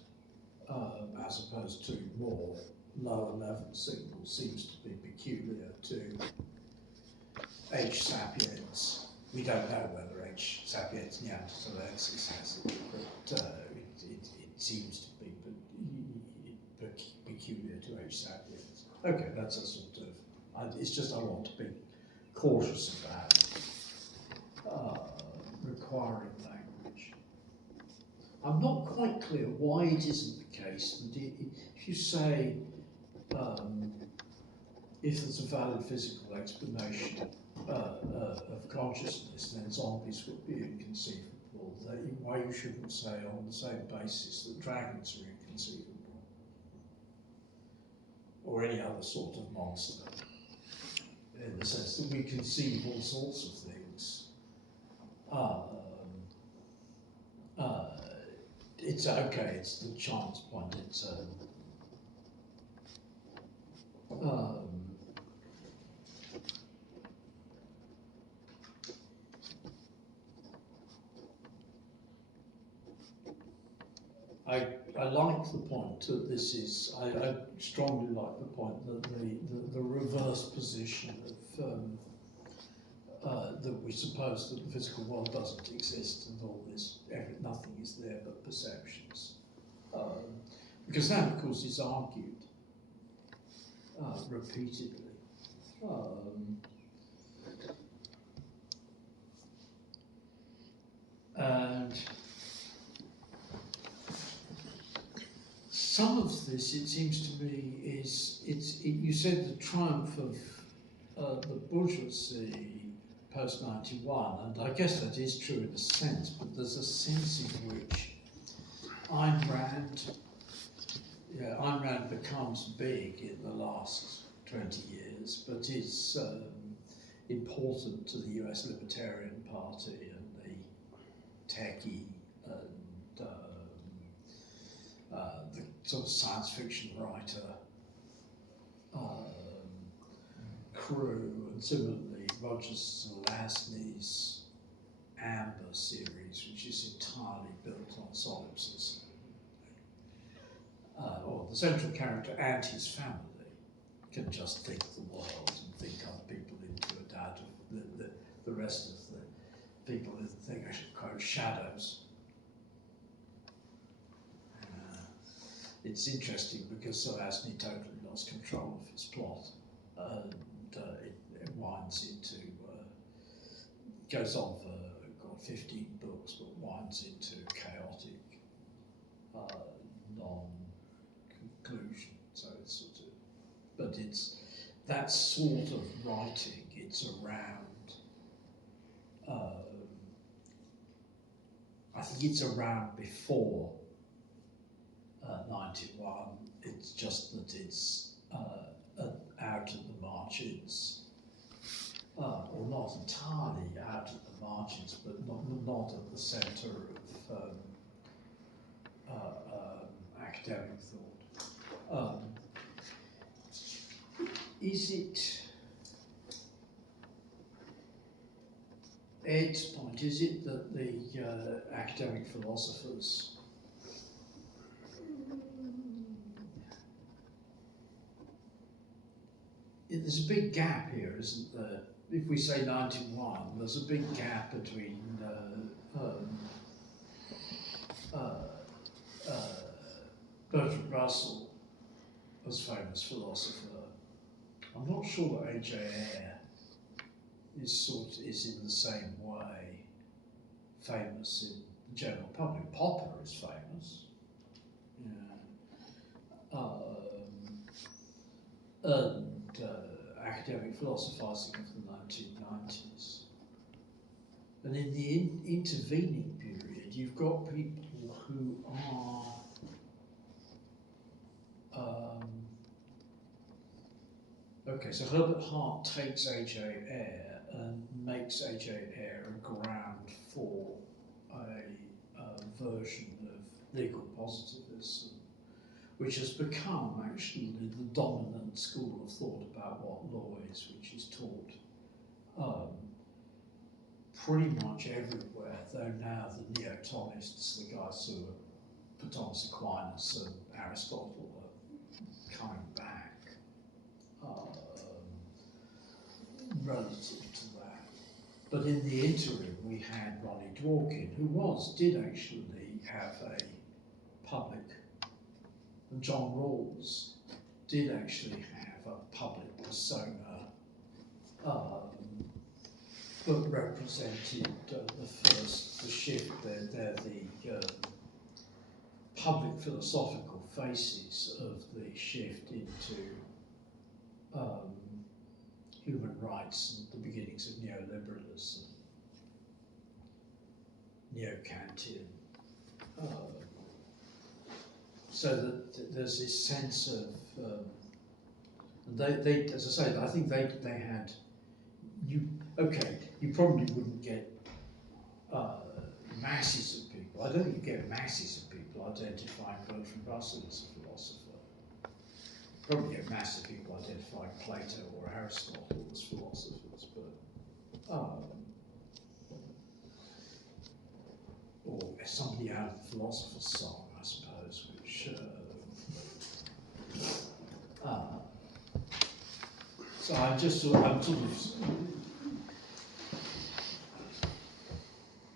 as opposed to more lower level signals seems to be peculiar to H. sapiens. We don't know whether H. sapiens neanderthalensis has it, but it seems to be peculiar to H. sapiens. Okay, that's a sort of, it's just I want to be cautious about requiring language. I'm not quite clear why it isn't the case that if you say if there's a valid physical explanation of consciousness, then zombies would be inconceivable. Why you shouldn't say on the same basis that dragons are inconceivable, or any other sort of monster, in the sense that we conceive all sorts of things. It's okay, it's the chance point, it's I like the point that this is, I strongly like the point that the reverse position of that we suppose that the physical world doesn't exist and all this, nothing is there but perceptions. Because that, of course, is argued repeatedly. And some of this, it seems to me, you said the triumph of the bourgeoisie post-91, and I guess that is true in a sense, but there's a sense in which Ayn Rand becomes big in the last 20 years, but is important to the US Libertarian Party and the techie and the sort of science fiction writer crew, and similarly Roger Zelazny's Amber series, which is entirely built on solipsism. Or the central character and his family can just think the world and think other people into it out of the rest of the people in the thing, I should quote, shadows. It's interesting because Zelazny totally lost control of his plot, and it winds into, goes on for 15 books, but winds into chaotic non-conclusion. So it's sort of, but it's that sort of writing. It's around. I think it's around before 91. It's just that it's out of the margins, or not entirely out of the margins, but not at the centre of academic thought. Is it Ed's point? Is it that the academic philosophers there's a big gap here, isn't there? If we say 91, there's a big gap between Bertrand Russell as famous philosopher. I'm not sure that A.J. Ayer is in the same way famous in the general public. Popper is famous. Yeah. And academic philosophizing of the 1990s. And in the intervening period, you've got people who are okay, so Herbert Hart takes H.A. Eyre and makes H.A. Eyre a ground for a version of legal positivism, which has become actually the dominant school of thought about what law is, which is taught pretty much everywhere, though now the Neotonists, the guys who are Thomas Aquinas and Aristotle, are coming back relative to that. But in the interim, we had Ronnie Dworkin, who did actually have a public, and John Rawls did actually have a public persona, but represented the shift. They're the public philosophical faces of the shift into human rights and the beginnings of neoliberalism, neo-Kantian. So that there's this sense of, they, as I say, I think they had, you probably wouldn't get masses of people. I don't think you get masses of people identifying Bertrand Russell as a philosopher. Probably get massive people identifying Plato or Aristotle as philosophers, but or somebody out of the Philosopher's Song, I suppose, which so I'm sort of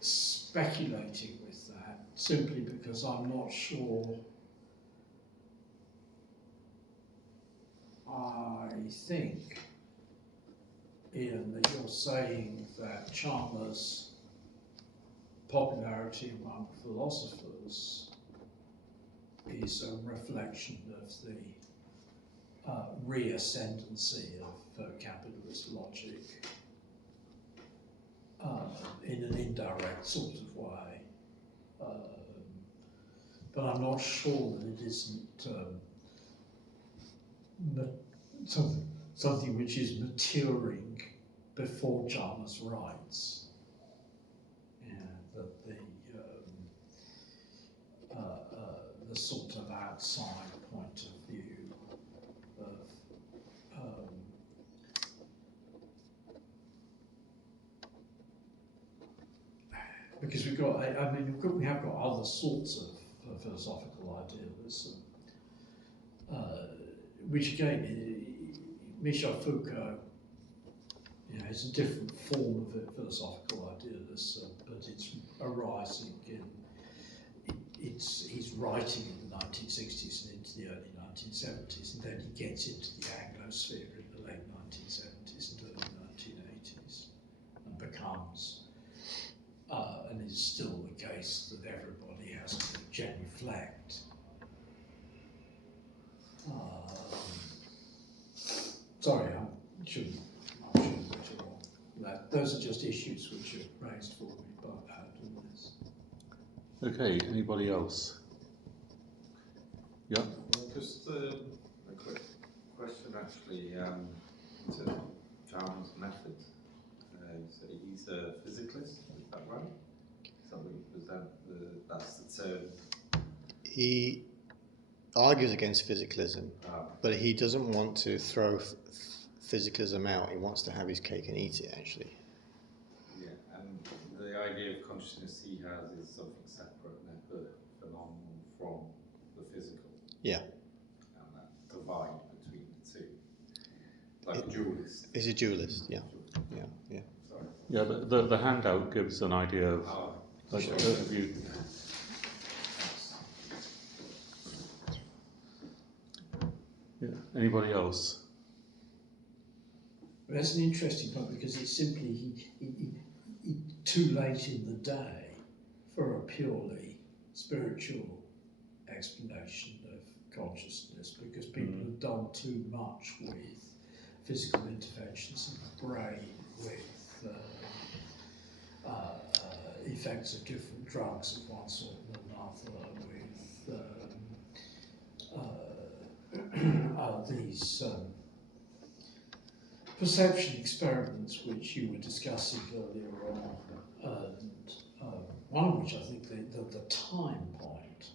speculating with that simply because I'm not sure. I think, Ian, that you're saying that Chalmers' popularity among philosophers is a reflection of the reascendancy of capitalist logic in an indirect sort of way. But I'm not sure that it isn't something which is maturing before Chalmers writes. That the sort of outside point of view of because we have got other sorts of philosophical idealism, which again, Michel Foucault, is a different form of philosophical idealism, but it's arising he's writing in the 1960s and into the early 1970s, and then he gets into the Anglosphere in the late 1970s and early 1980s, and becomes, and it's still the case that everybody has to genuflect. Sorry, I shouldn't go too long. Those are just issues which are raised for me by doing this. Okay, anybody else? Yeah? Just a quick question actually to Chalmers' method. So he's a physicalist, is that right? That's the term. He argues against physicalism, but he doesn't want to throw physicalism out. He wants to have his cake and eat it, actually. Yeah, and the idea of consciousness he has is something separate and phenomenal from the physical. Yeah. And that divide between the two. Like a dualist. He's a dualist, yeah. Yeah, yeah. Sorry. Yeah, the handout gives an idea of view. Yeah. Anybody else? But that's an interesting point because it's simply too late in the day for a purely spiritual explanation of consciousness because people have done too much with physical interventions in the brain, with effects of different drugs of one sort and another, with these perception experiments which you were discussing earlier on, and one of which I think the time point,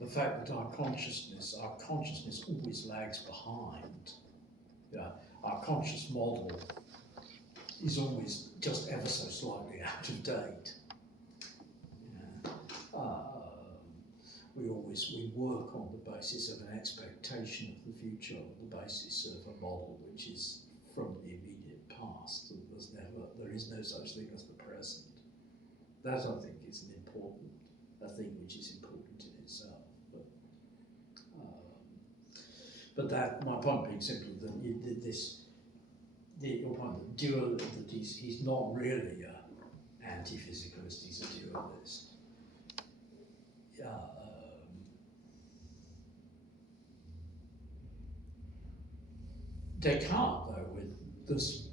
the fact that our consciousness always lags behind. Yeah, our conscious model is always just ever so slightly out of date. We work on the basis of an expectation of the future, on the basis of a model which is from the immediate past, and there is no such thing as the present. That, I think, is a thing which is important in itself. But that, my point being simply that your point that he's not really an anti-physicalist, he's a dualist. Descartes, though, with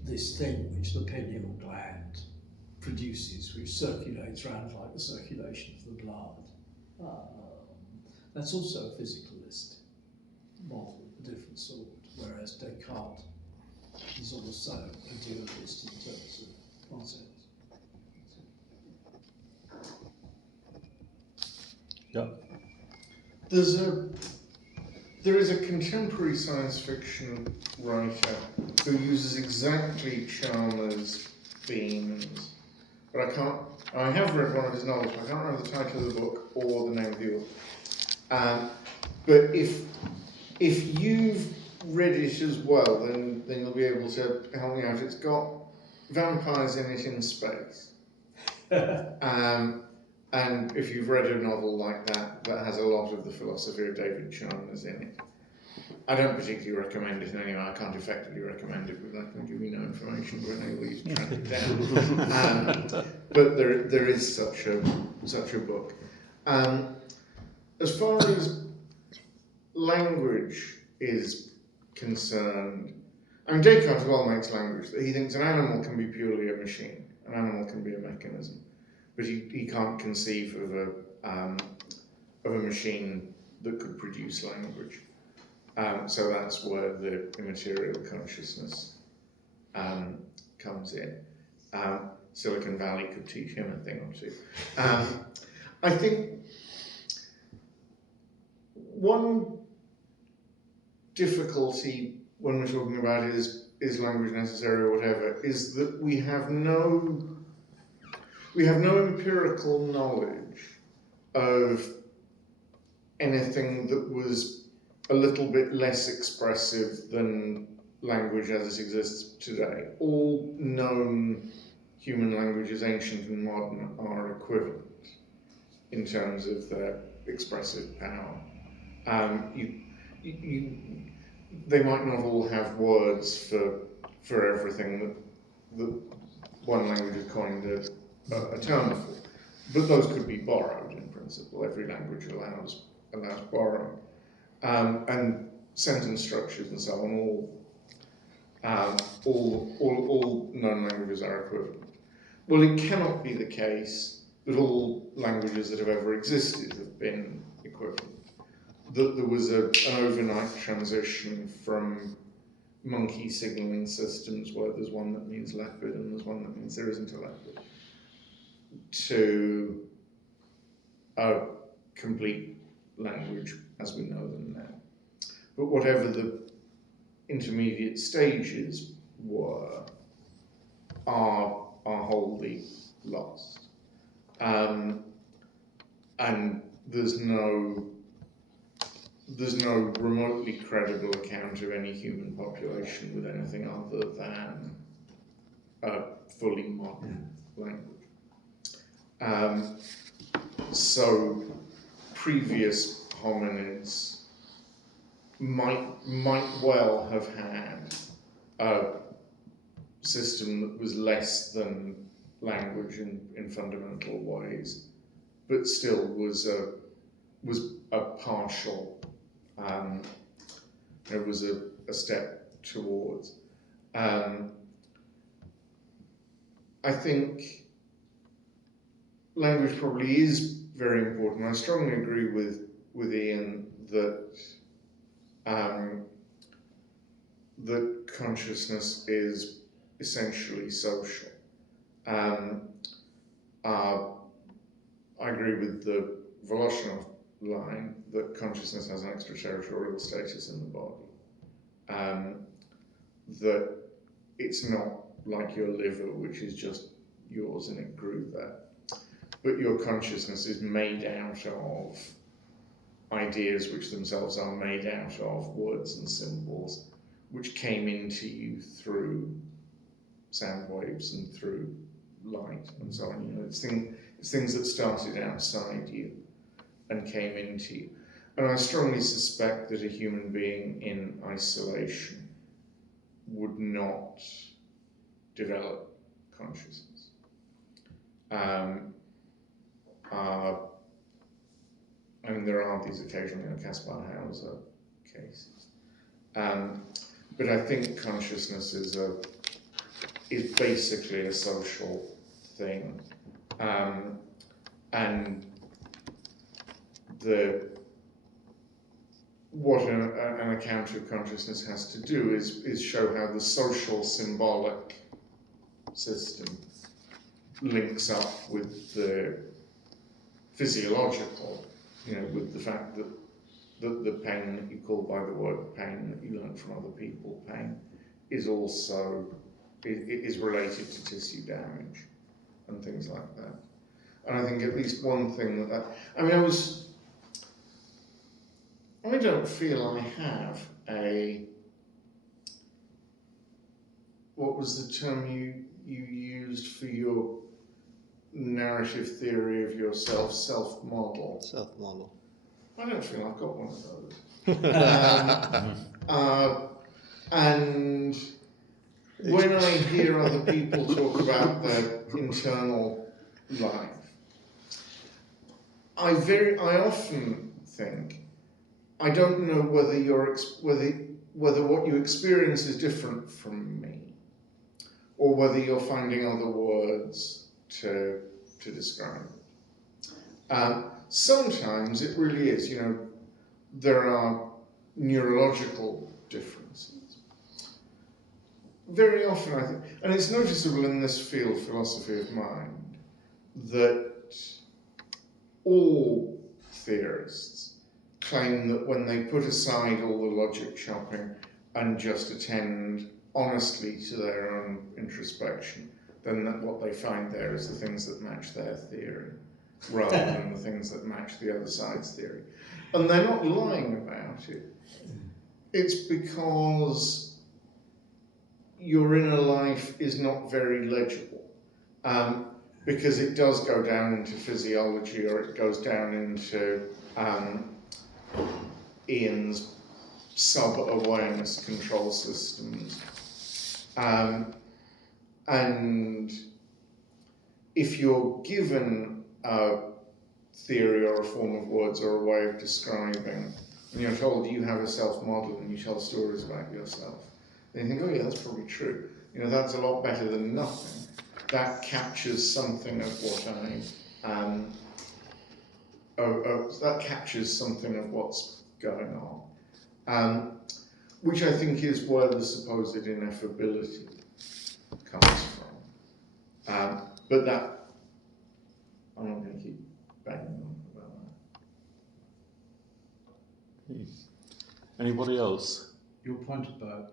this thing which the pineal gland produces, which circulates around like the circulation of the blood, that's also a physicalist model of a different sort, whereas Descartes is also a dualist in terms of process. Yeah. There is a contemporary science fiction writer who uses exactly Chalmers' themes, but I have read one of his novels, but I can't remember the title of the book or the name of the author. But if you've read it as well, then you'll be able to help me out. It's got vampires in it in space. And if you've read a novel like that has a lot of the philosophy of David Chalmers in it, I don't particularly recommend it in any way. I can't effectively recommend it because I can give you no information to enable you to track it down. But there is such a book. As far as language is concerned, I mean, Descartes as well makes language. He thinks an animal can be purely a machine, an animal can be a mechanism. But he can't conceive of a machine that could produce language. So that's where the immaterial consciousness comes in. Silicon Valley could teach him a thing or two. I think one difficulty when we're talking about is language necessary or whatever, is that we have no empirical knowledge of anything that was a little bit less expressive than language as it exists today. All known human languages, ancient and modern, are equivalent in terms of their expressive power. They might not all have words for everything that one language has coined a term for, but those could be borrowed in principle. Every language allows borrowing, and sentence structures and so on. All known languages are equivalent. Well, it cannot be the case that all languages that have ever existed have been equivalent. That there was an overnight transition from monkey signalling systems, where there's one that means leopard and there's one that means there isn't a leopard, to a complete language as we know them now. But whatever the intermediate stages were, are wholly lost. And there's no remotely credible account of any human population with anything other than a fully modern language. So previous hominids might well have had a system that was less than language in fundamental ways, but still was a partial. It was a step towards. I think language probably is very important. I strongly agree with Ian that that consciousness is essentially social. I agree with the Voloshinov line that consciousness has an extraterritorial status in the body. That it's not like your liver, which is just yours and it grew there. But your consciousness is made out of ideas which themselves are made out of words and symbols, which came into you through sound waves and through light and so on. You know, it's things that started outside you and came into you. And I strongly suspect that a human being in isolation would not develop consciousness. I mean, there are these occasional, Caspar Hauser cases. But I think consciousness is basically a social thing. And what an account of consciousness has to do is show how the social symbolic system links up with the physiological, with the fact that the pain that you call by the word pain that you learn from other people, pain, is also is related to tissue damage and things like that. And I think at least one thing I don't feel I have what was the term you used for your narrative theory of yourself, self-model? Self-model. I don't feel I've got one of those. And when I hear other people talk about their internal life, I often think, I don't know whether what you experience is different from me, or whether you're finding other words to describe it. Sometimes it really is, there are neurological differences. Very often, I think, and it's noticeable in this field, philosophy of mind, that all theorists claim that when they put aside all the logic shopping and just attend honestly to their own introspection, then what they find there is the things that match their theory, rather than the things that match the other side's theory. And they're not lying about it. It's because your inner life is not very legible, because it does go down into physiology, or it goes down into Ian's sub-awareness control systems. And if you're given a theory or a form of words or a way of describing, and you're told you have a self-model and you tell stories about yourself, then you think, oh yeah, that's probably true. That's a lot better than nothing. That captures something of what that captures something of what's going on. Which I think is where the supposed ineffability comes from. But that, I'm not going to keep banging on about that. Anybody else? Your point about,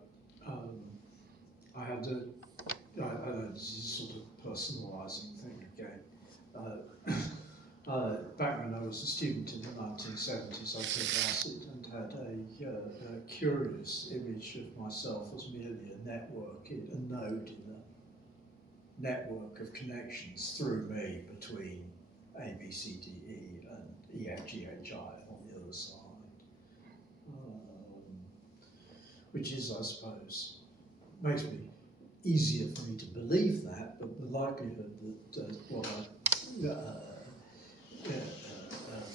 I had this is sort of personalising thing again. Back when I was a student in the 1970s, I took acid and had a curious image of myself as merely a network, a node in a network of connections through me between A, B, C, D, E and E, F, G, H, I on the other side. Which is, I suppose, makes me easier for me to believe that, but the likelihood that what I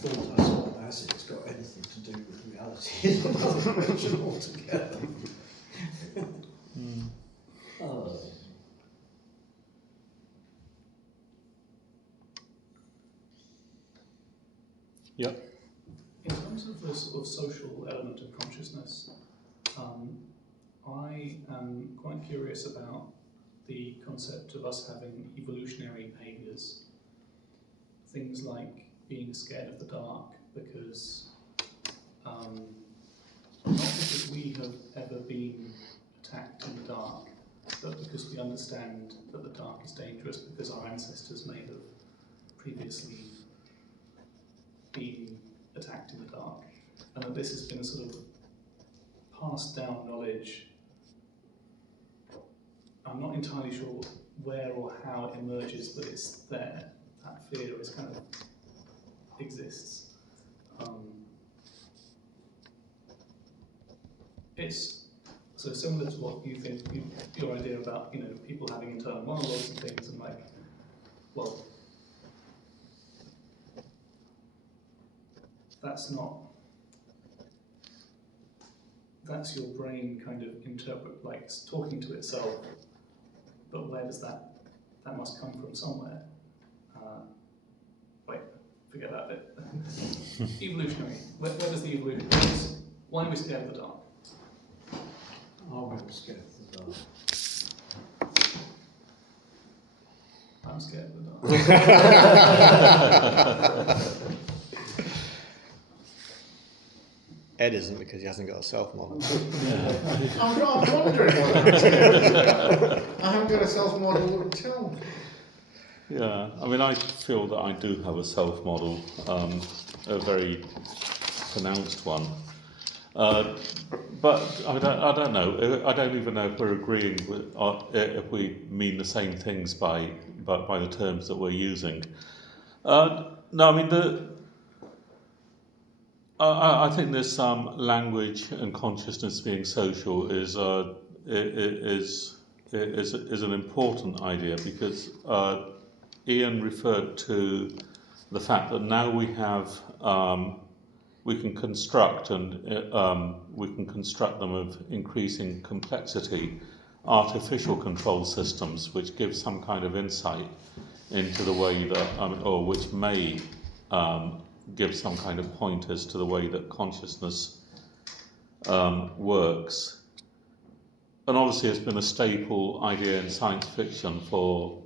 thought I saw on acid has got anything to do with reality is another question altogether. sort of social element of consciousness, I am quite curious about the concept of us having evolutionary behaviours. Things like being scared of the dark because, not because we have ever been attacked in the dark, but because we understand that the dark is dangerous because our ancestors may have previously been attacked in the dark, and that this has been a sort of passed down knowledge. I'm not entirely sure where or how it emerges, but it's there. That fear is kind of exists. It's so similar to what you think, your idea about, you know, people having internal monologues and things, and like, well, that's your brain kind of like talking to itself, but where does that must come from somewhere. Wait, forget that bit. Evolutionary. Where does the evolution? Why are we scared of the dark? Are we scared of the dark? I'm scared of the dark. Ed isn't, because he hasn't got a self-model. I'm wondering what I'm scared of. I haven't got a self-model that would tell me. Yeah, I mean, I feel that I do have a self-model, a very pronounced one. But I don't know. I don't even know if we're agreeing with, if we mean the same things by the terms that we're using. No, I mean I think this language and consciousness being social is an important idea, because Ian referred to the fact that now we have we can construct them of increasing complexity, artificial control systems, which give some kind of insight into the way that, or which may give some kind of pointers to the way that consciousness works. And obviously it's been a staple idea in science fiction for,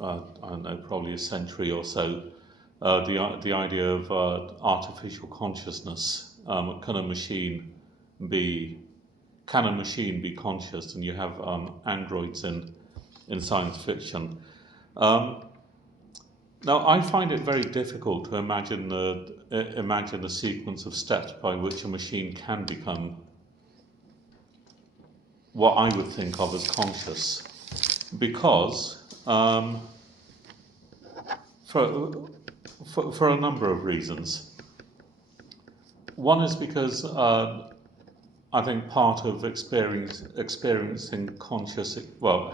I don't know, probably a century or so. The idea of artificial consciousness. Can a machine be conscious? And you have androids in science fiction. Now, I find it very difficult to imagine the sequence of steps by which a machine can become what I would think of as conscious, because for a number of reasons. One is because I think part of experiencing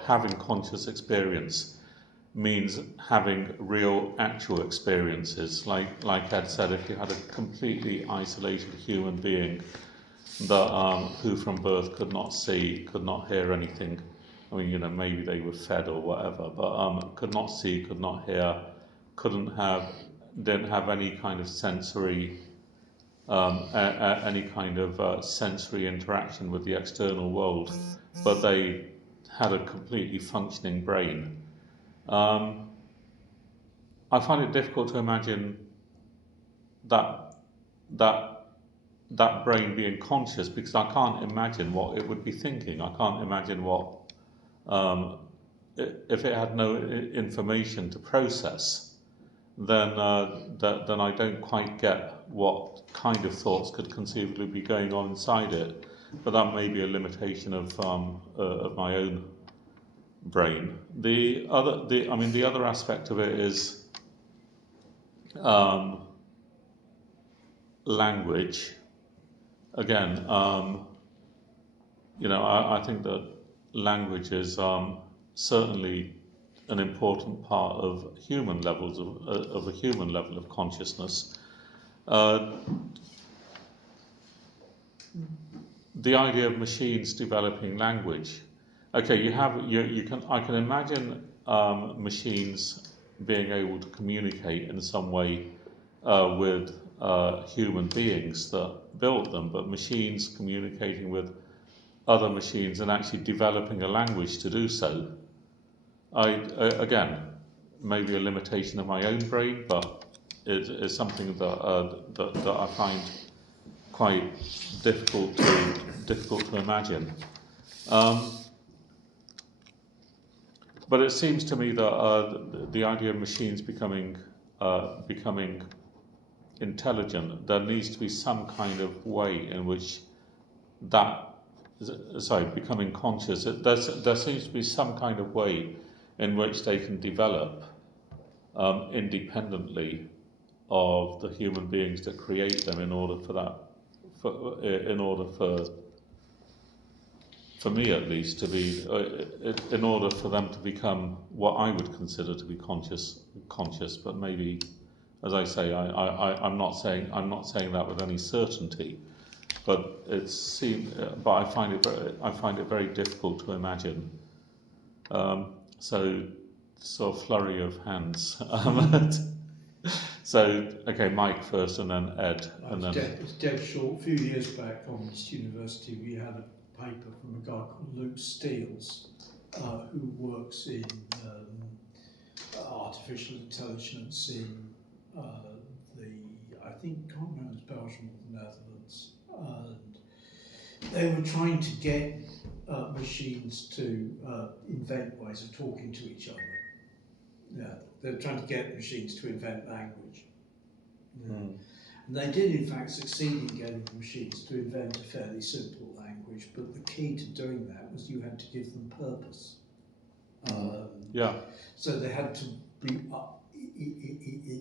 having conscious experience means having real, actual experiences. Like Ed said, if you had a completely isolated human being that who from birth could not see, could not hear anything. I mean, you know, maybe they were fed or whatever, but could not see, could not hear, didn't have any kind of sensory, any kind of sensory interaction with the external world, but they had a completely functioning brain. I find it difficult to imagine that brain being conscious, because I can't imagine what it would be thinking. I can't imagine what, if it had no information to process, then I don't quite get what kind of thoughts could conceivably be going on inside it. But that may be a limitation of my own brain. The other aspect of it is language. Again, you know, I think that language is certainly an important part of human levels of a human level of consciousness. The idea of machines developing language. Okay, I can imagine machines being able to communicate in some way with human beings that built them, but machines communicating with other machines and actually developing a language to do so. Again, maybe a limitation of my own brain, but it is something that I find quite difficult to imagine. But it seems to me that the idea of machines becoming intelligent, there needs to be some kind of way in which becoming conscious. There seems to be some kind of way in which they can develop independently of the human beings that create them, in order for me at least, to be, in order for them to become what I would consider to be conscious. But maybe, as I say, I'm not saying that with any certainty. But I find it very difficult to imagine. So, sort of flurry of hands. So, okay, Mike first, and then Ed, and then. It's dead short. A few years back on this university, we had a paper from a guy called Luke Steels, who works in artificial intelligence in I think, can't remember if it's Belgium or the Netherlands. And they were trying to get machines to invent ways of talking to each other. Yeah, they were trying to get machines to invent language. Yeah. And they did, in fact, succeed in getting the machines to invent a fairly simple language, but the key to doing that was you had to give them purpose. So they had to be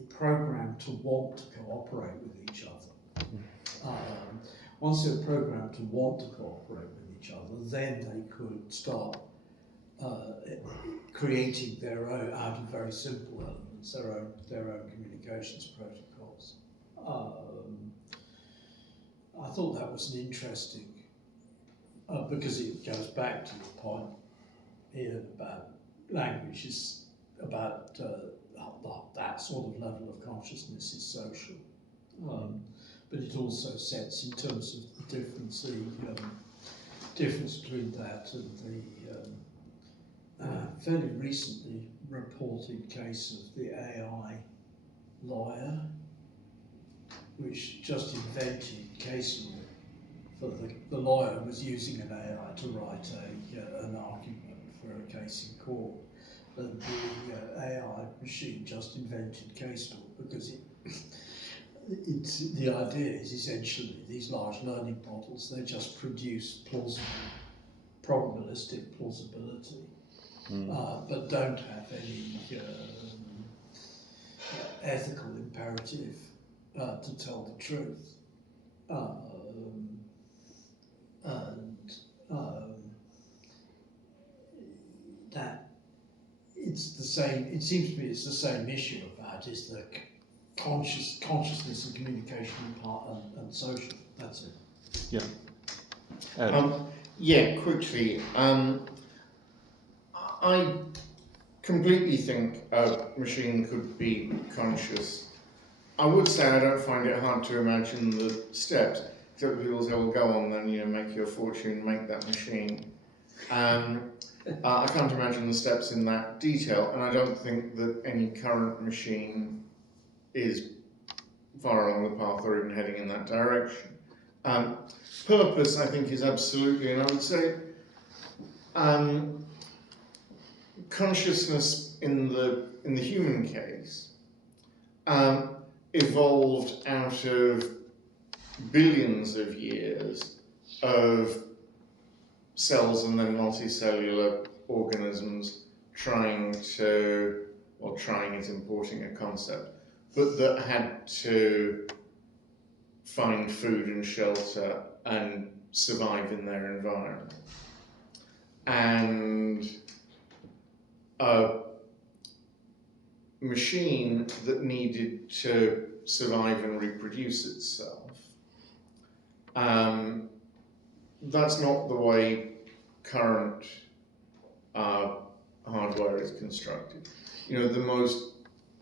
programmed to want to cooperate with each other. Once they were programmed to want to cooperate with each other, then they could start creating their own, out of very simple elements, their own communications protocols. I thought that was an interesting, because it goes back to your point, Ian, about language is about that sort of level of consciousness is social. But it also sets, in terms of the difference between that and the fairly recently reported case of the AI lawyer, which just invented case law. The lawyer was using an AI to write an argument for a case in court, and the AI machine just invented case law because the idea is essentially these large learning models, they just produce probabilistic plausibility, but don't have any ethical imperative to tell the truth. That it's the same. It seems to me it's the same issue about is the consciousness and communication and social. That's it. Yeah. Quickly. I completely think a machine could be conscious. I would say I don't find it hard to imagine the steps. Except people say, "Well, go on then, make your fortune, make that machine." I can't imagine the steps in that detail, and I don't think that any current machine is far along the path or even heading in that direction. Purpose, I think, is absolutely, and I would say consciousness in the human case evolved out of billions of years of cells and then multicellular organisms trying is importing a concept, but that had to find food and shelter and survive in their environment. And a machine that needed to survive and reproduce itself, that's not the way current hardware is constructed. The most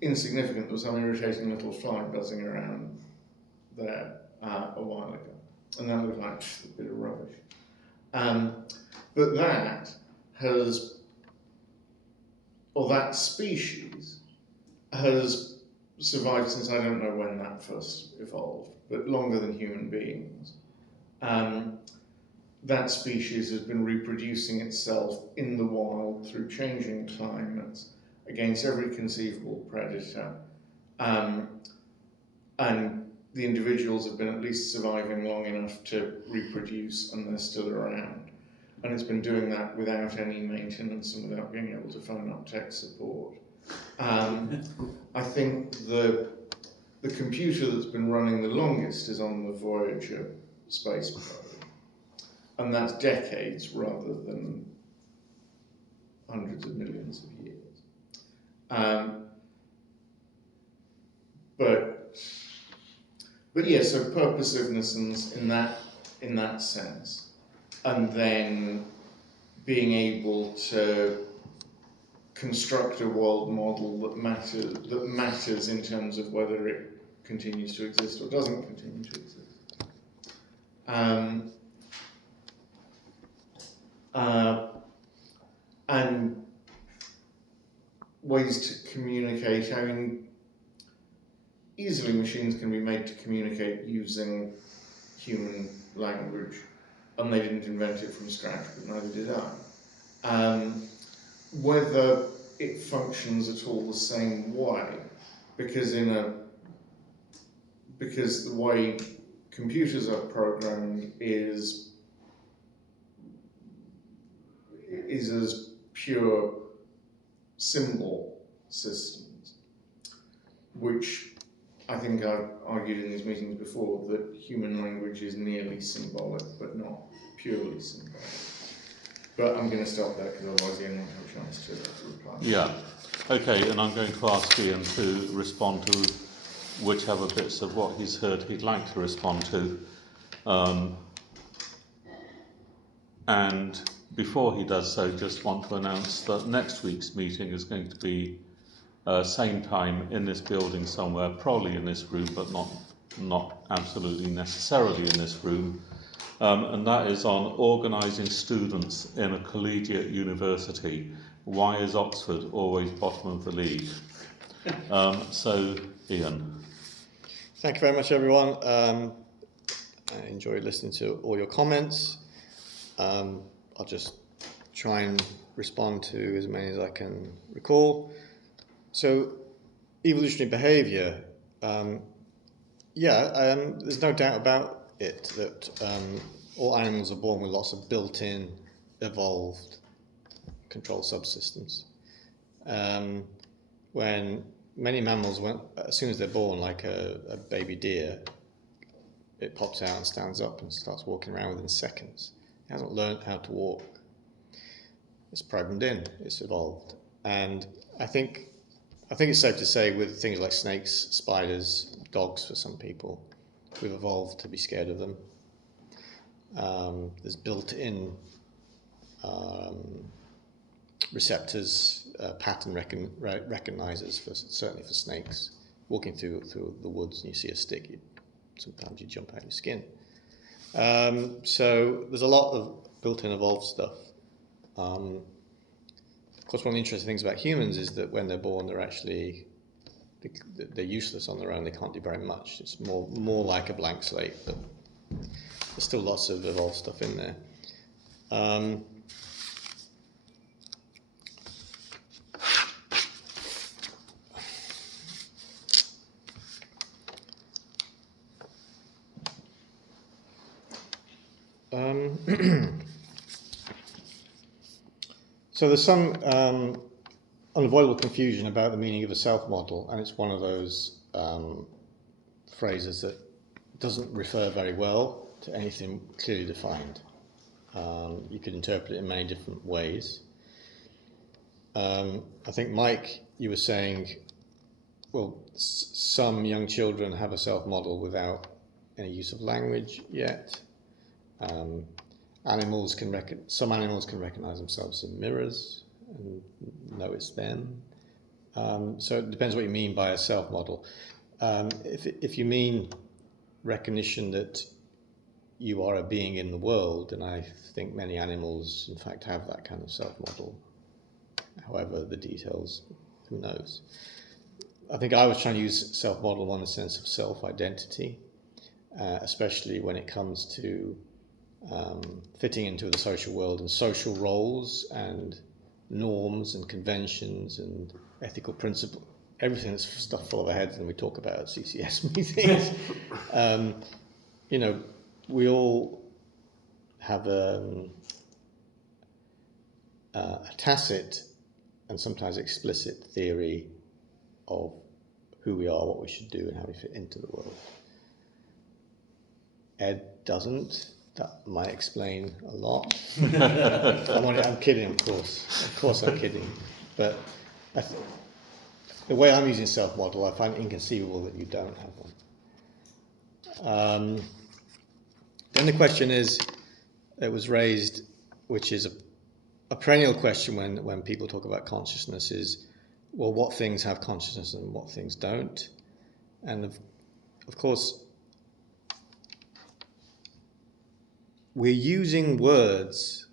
insignificant was some irritating little fly buzzing around there a while ago, and that looked like a bit of rubbish. But that has, or that species has survived since I don't know when that first evolved, but longer than human beings. That species has been reproducing itself in the wild through changing climates against every conceivable predator. And the individuals have been at least surviving long enough to reproduce, and they're still around. And it's been doing that without any maintenance and without being able to phone up tech support. I think the computer that's been running the longest is on the Voyager space probe. And that's decades rather than hundreds of millions of years. But yeah, so purposiveness in that sense, and then being able to construct a world model that matters in terms of whether it continues to exist or doesn't continue to exist. And ways to communicate. I mean, easily machines can be made to communicate using human language, and they didn't invent it from scratch, but neither did I. Whether it functions at all the same way, because the way computers are programmed is as pure symbol systems, which I think I've argued in these meetings before, that human language is nearly symbolic, but not purely symbolic. But I'm going to stop there because otherwise Ian won't have a chance to reply. Yeah. Okay, and I'm going to ask Ian to respond to whichever bits of what he's heard he'd like to respond to. And before he does so, just want to announce that next week's meeting is going to be same time in this building somewhere, probably in this room, but not absolutely necessarily in this room. And that is on organising students in a collegiate university. Why is Oxford always bottom of the league? So, Ian. Thank you very much, everyone. I enjoyed listening to all your comments. I'll just try and respond to as many as I can recall. So, evolutionary behaviour, there's no doubt about it that all animals are born with lots of built-in, evolved control subsystems. When many mammals, as soon as they're born, like a baby deer, it pops out and stands up and starts walking around within seconds. It hasn't learned how to walk. It's programmed in, it's evolved. And I think it's safe to say with things like snakes, spiders, dogs for some people, we've evolved to be scared of them. There's built-in receptors, pattern recognizers, certainly for snakes. Walking through the woods and you see a stick, sometimes you jump out your skin. So there's a lot of built-in evolved stuff. Of course, one of the interesting things about humans is that when they're born, they're useless on their own. They can't do very much. It's more like a blank slate, but there's still lots of evolved stuff in there. So there's some unavoidable confusion about the meaning of a self-model, and it's one of those phrases that doesn't refer very well to anything clearly defined. You could interpret it in many different ways. I think, Mike, you were saying, well, some young children have a self-model without any use of language yet. Some animals can recognize themselves in mirrors and know it's them. So it depends what you mean by a self-model. If you mean recognition that you are a being in the world, and I think many animals in fact have that kind of self-model. However, the details, who knows. I think I was trying to use self-model in the sense of self-identity, especially when it comes to fitting into the social world and social roles and norms and conventions and ethical principles. Everything that's stuff full of our heads and we talk about at CCS meetings. You know, we all have a tacit and sometimes explicit theory of who we are, what we should do, and how we fit into the world. Ed doesn't. That might explain a lot. I'm kidding, of course. Of course I'm kidding. But the way I'm using self-model, I find it inconceivable that you don't have one. Then the question is, it was raised, which is a perennial question when people talk about consciousness, is, well, what things have consciousness and what things don't? And of course, we're using words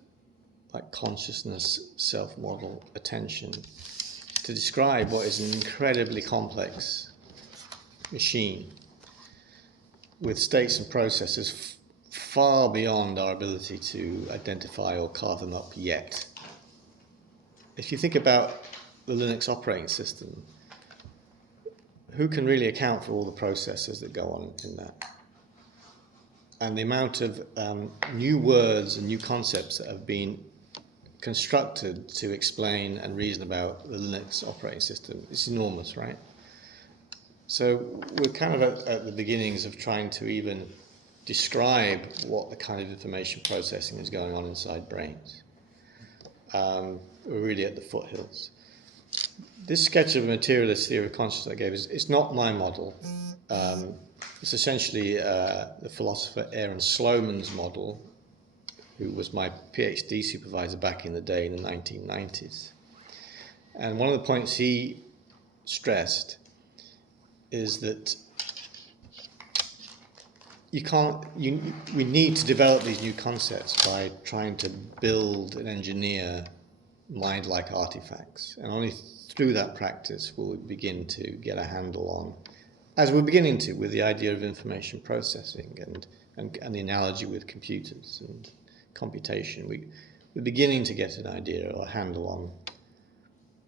like consciousness, self-model, attention, to describe what is an incredibly complex machine with states and processes far beyond our ability to identify or carve them up yet. If you think about the Linux operating system, who can really account for all the processes that go on in that? And the amount of new words and new concepts that have been constructed to explain and reason about the Linux operating system is enormous, right? So we're kind of at the beginnings of trying to even describe what the kind of information processing is going on inside brains. We're really at the foothills. This sketch of a materialist theory of consciousness I gave is not my model. It's essentially the philosopher Aaron Sloman's model, who was my PhD supervisor back in the day in the 1990s. And one of the points he stressed is that we need to develop these new concepts by trying to build and engineer mind-like artifacts. And only through that practice will we begin to get a handle on, as we're beginning to with the idea of information processing and the analogy with computers and computation. We're beginning to get an idea or a handle on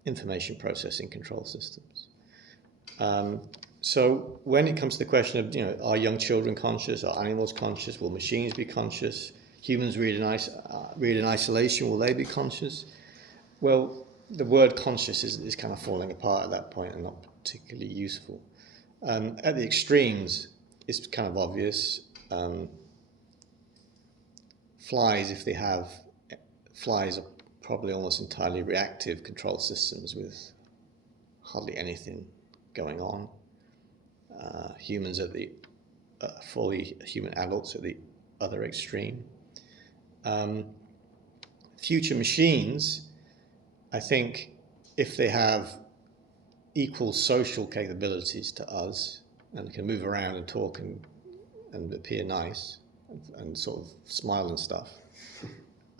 information processing control systems. So when it comes to the question of, you know, are young children conscious? Are animals conscious? Will machines be conscious? Humans read in isolation, will they be conscious? Well, the word conscious is kind of falling apart at that point and not particularly useful. At the extremes, it's kind of obvious. Flies are probably almost entirely reactive control systems with hardly anything going on. Humans at the fully human adults at the other extreme. Future machines, I think, if they have equal social capabilities to us and can move around and talk and appear nice and sort of smile and stuff,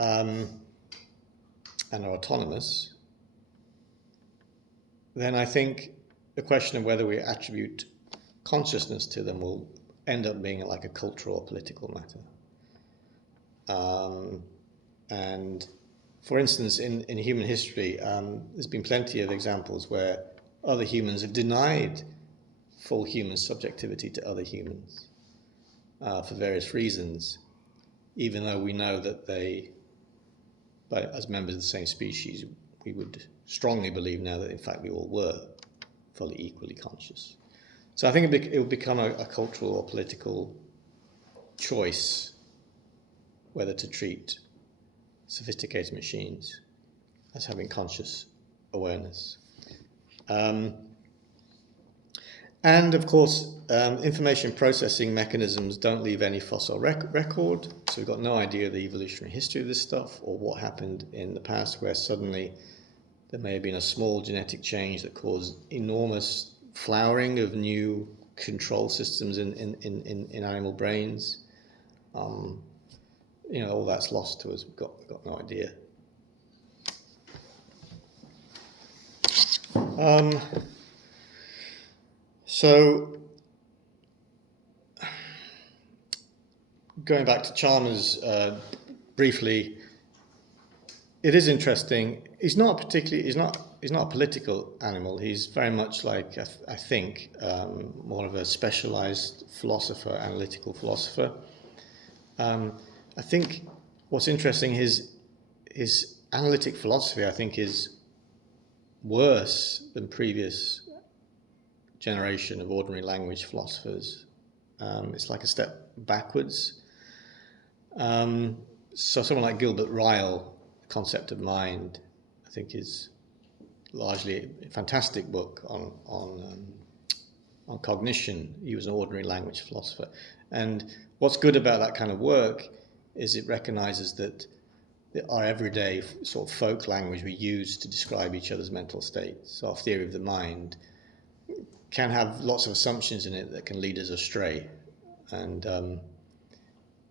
and are autonomous, then I think the question of whether we attribute consciousness to them will end up being like a cultural or political matter. And for instance, in human history, there's been plenty of examples where other humans have denied full human subjectivity to other humans for various reasons, even though we know that as members of the same species, we would strongly believe now that in fact we all were fully equally conscious. So I think it will become a cultural or political choice whether to treat sophisticated machines as having conscious awareness. And of course, information processing mechanisms don't leave any fossil record, so we've got no idea of the evolutionary history of this stuff or what happened in the past where suddenly there may have been a small genetic change that caused enormous flowering of new control systems in animal brains. All that's lost to us. We've got no idea. So, going back to Chalmers briefly, it is interesting. He's not a political animal. He's very much like, I think, more of a specialized philosopher, analytical philosopher. I think what's interesting, his analytic philosophy, I think, is worse than previous generation of ordinary language philosophers. It's like a step backwards. So someone like Gilbert Ryle, The Concept of Mind, I think is largely a fantastic book on cognition. He was an ordinary language philosopher. And what's good about that kind of work is it recognizes that our everyday sort of folk language we use to describe each other's mental states, our theory of the mind, can have lots of assumptions in it that can lead us astray. And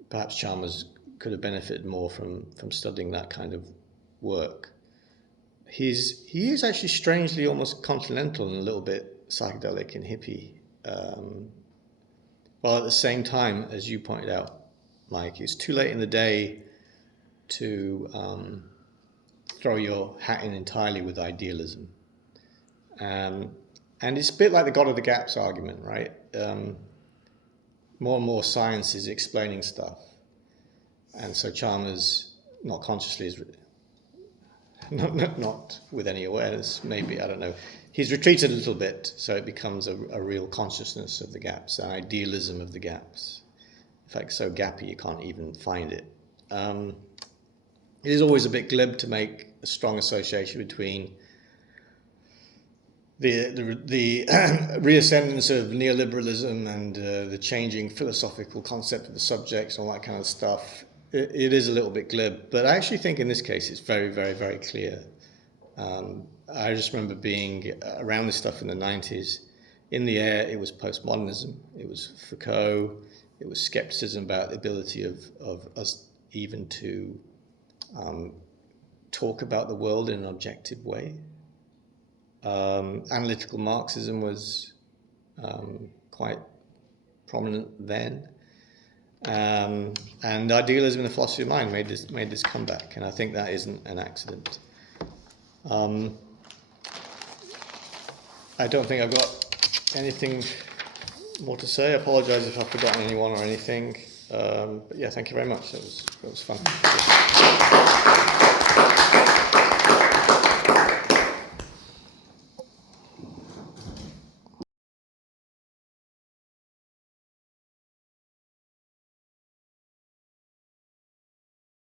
perhaps Chalmers could have benefited more from studying that kind of work. He is actually strangely almost continental and a little bit psychedelic and hippie. While at the same time, as you pointed out, Mike, it's too late in the day to throw your hat in entirely with idealism. And it's a bit like the God of the Gaps argument, right? More and more science is explaining stuff. And so Chalmers, not consciously, is not with any awareness, maybe, I don't know. He's retreated a little bit, so it becomes a real consciousness of the gaps, an idealism of the gaps. In fact, so gappy you can't even find it. It is always a bit glib to make a strong association between the reascendance of neoliberalism and the changing philosophical concept of the subjects and all that kind of stuff. It is a little bit glib, but I actually think in this case it's very, very, very clear. I just remember being around this stuff in the 90s. In the air, it was postmodernism, it was Foucault, it was skepticism about the ability of us even to talk about the world in an objective way. Analytical Marxism was quite prominent then. And idealism and the philosophy of mind made this comeback, and I think that isn't an accident. I don't think I've got anything more to say. I apologise if I've forgotten anyone or anything. But yeah, thank you very much. It was fun.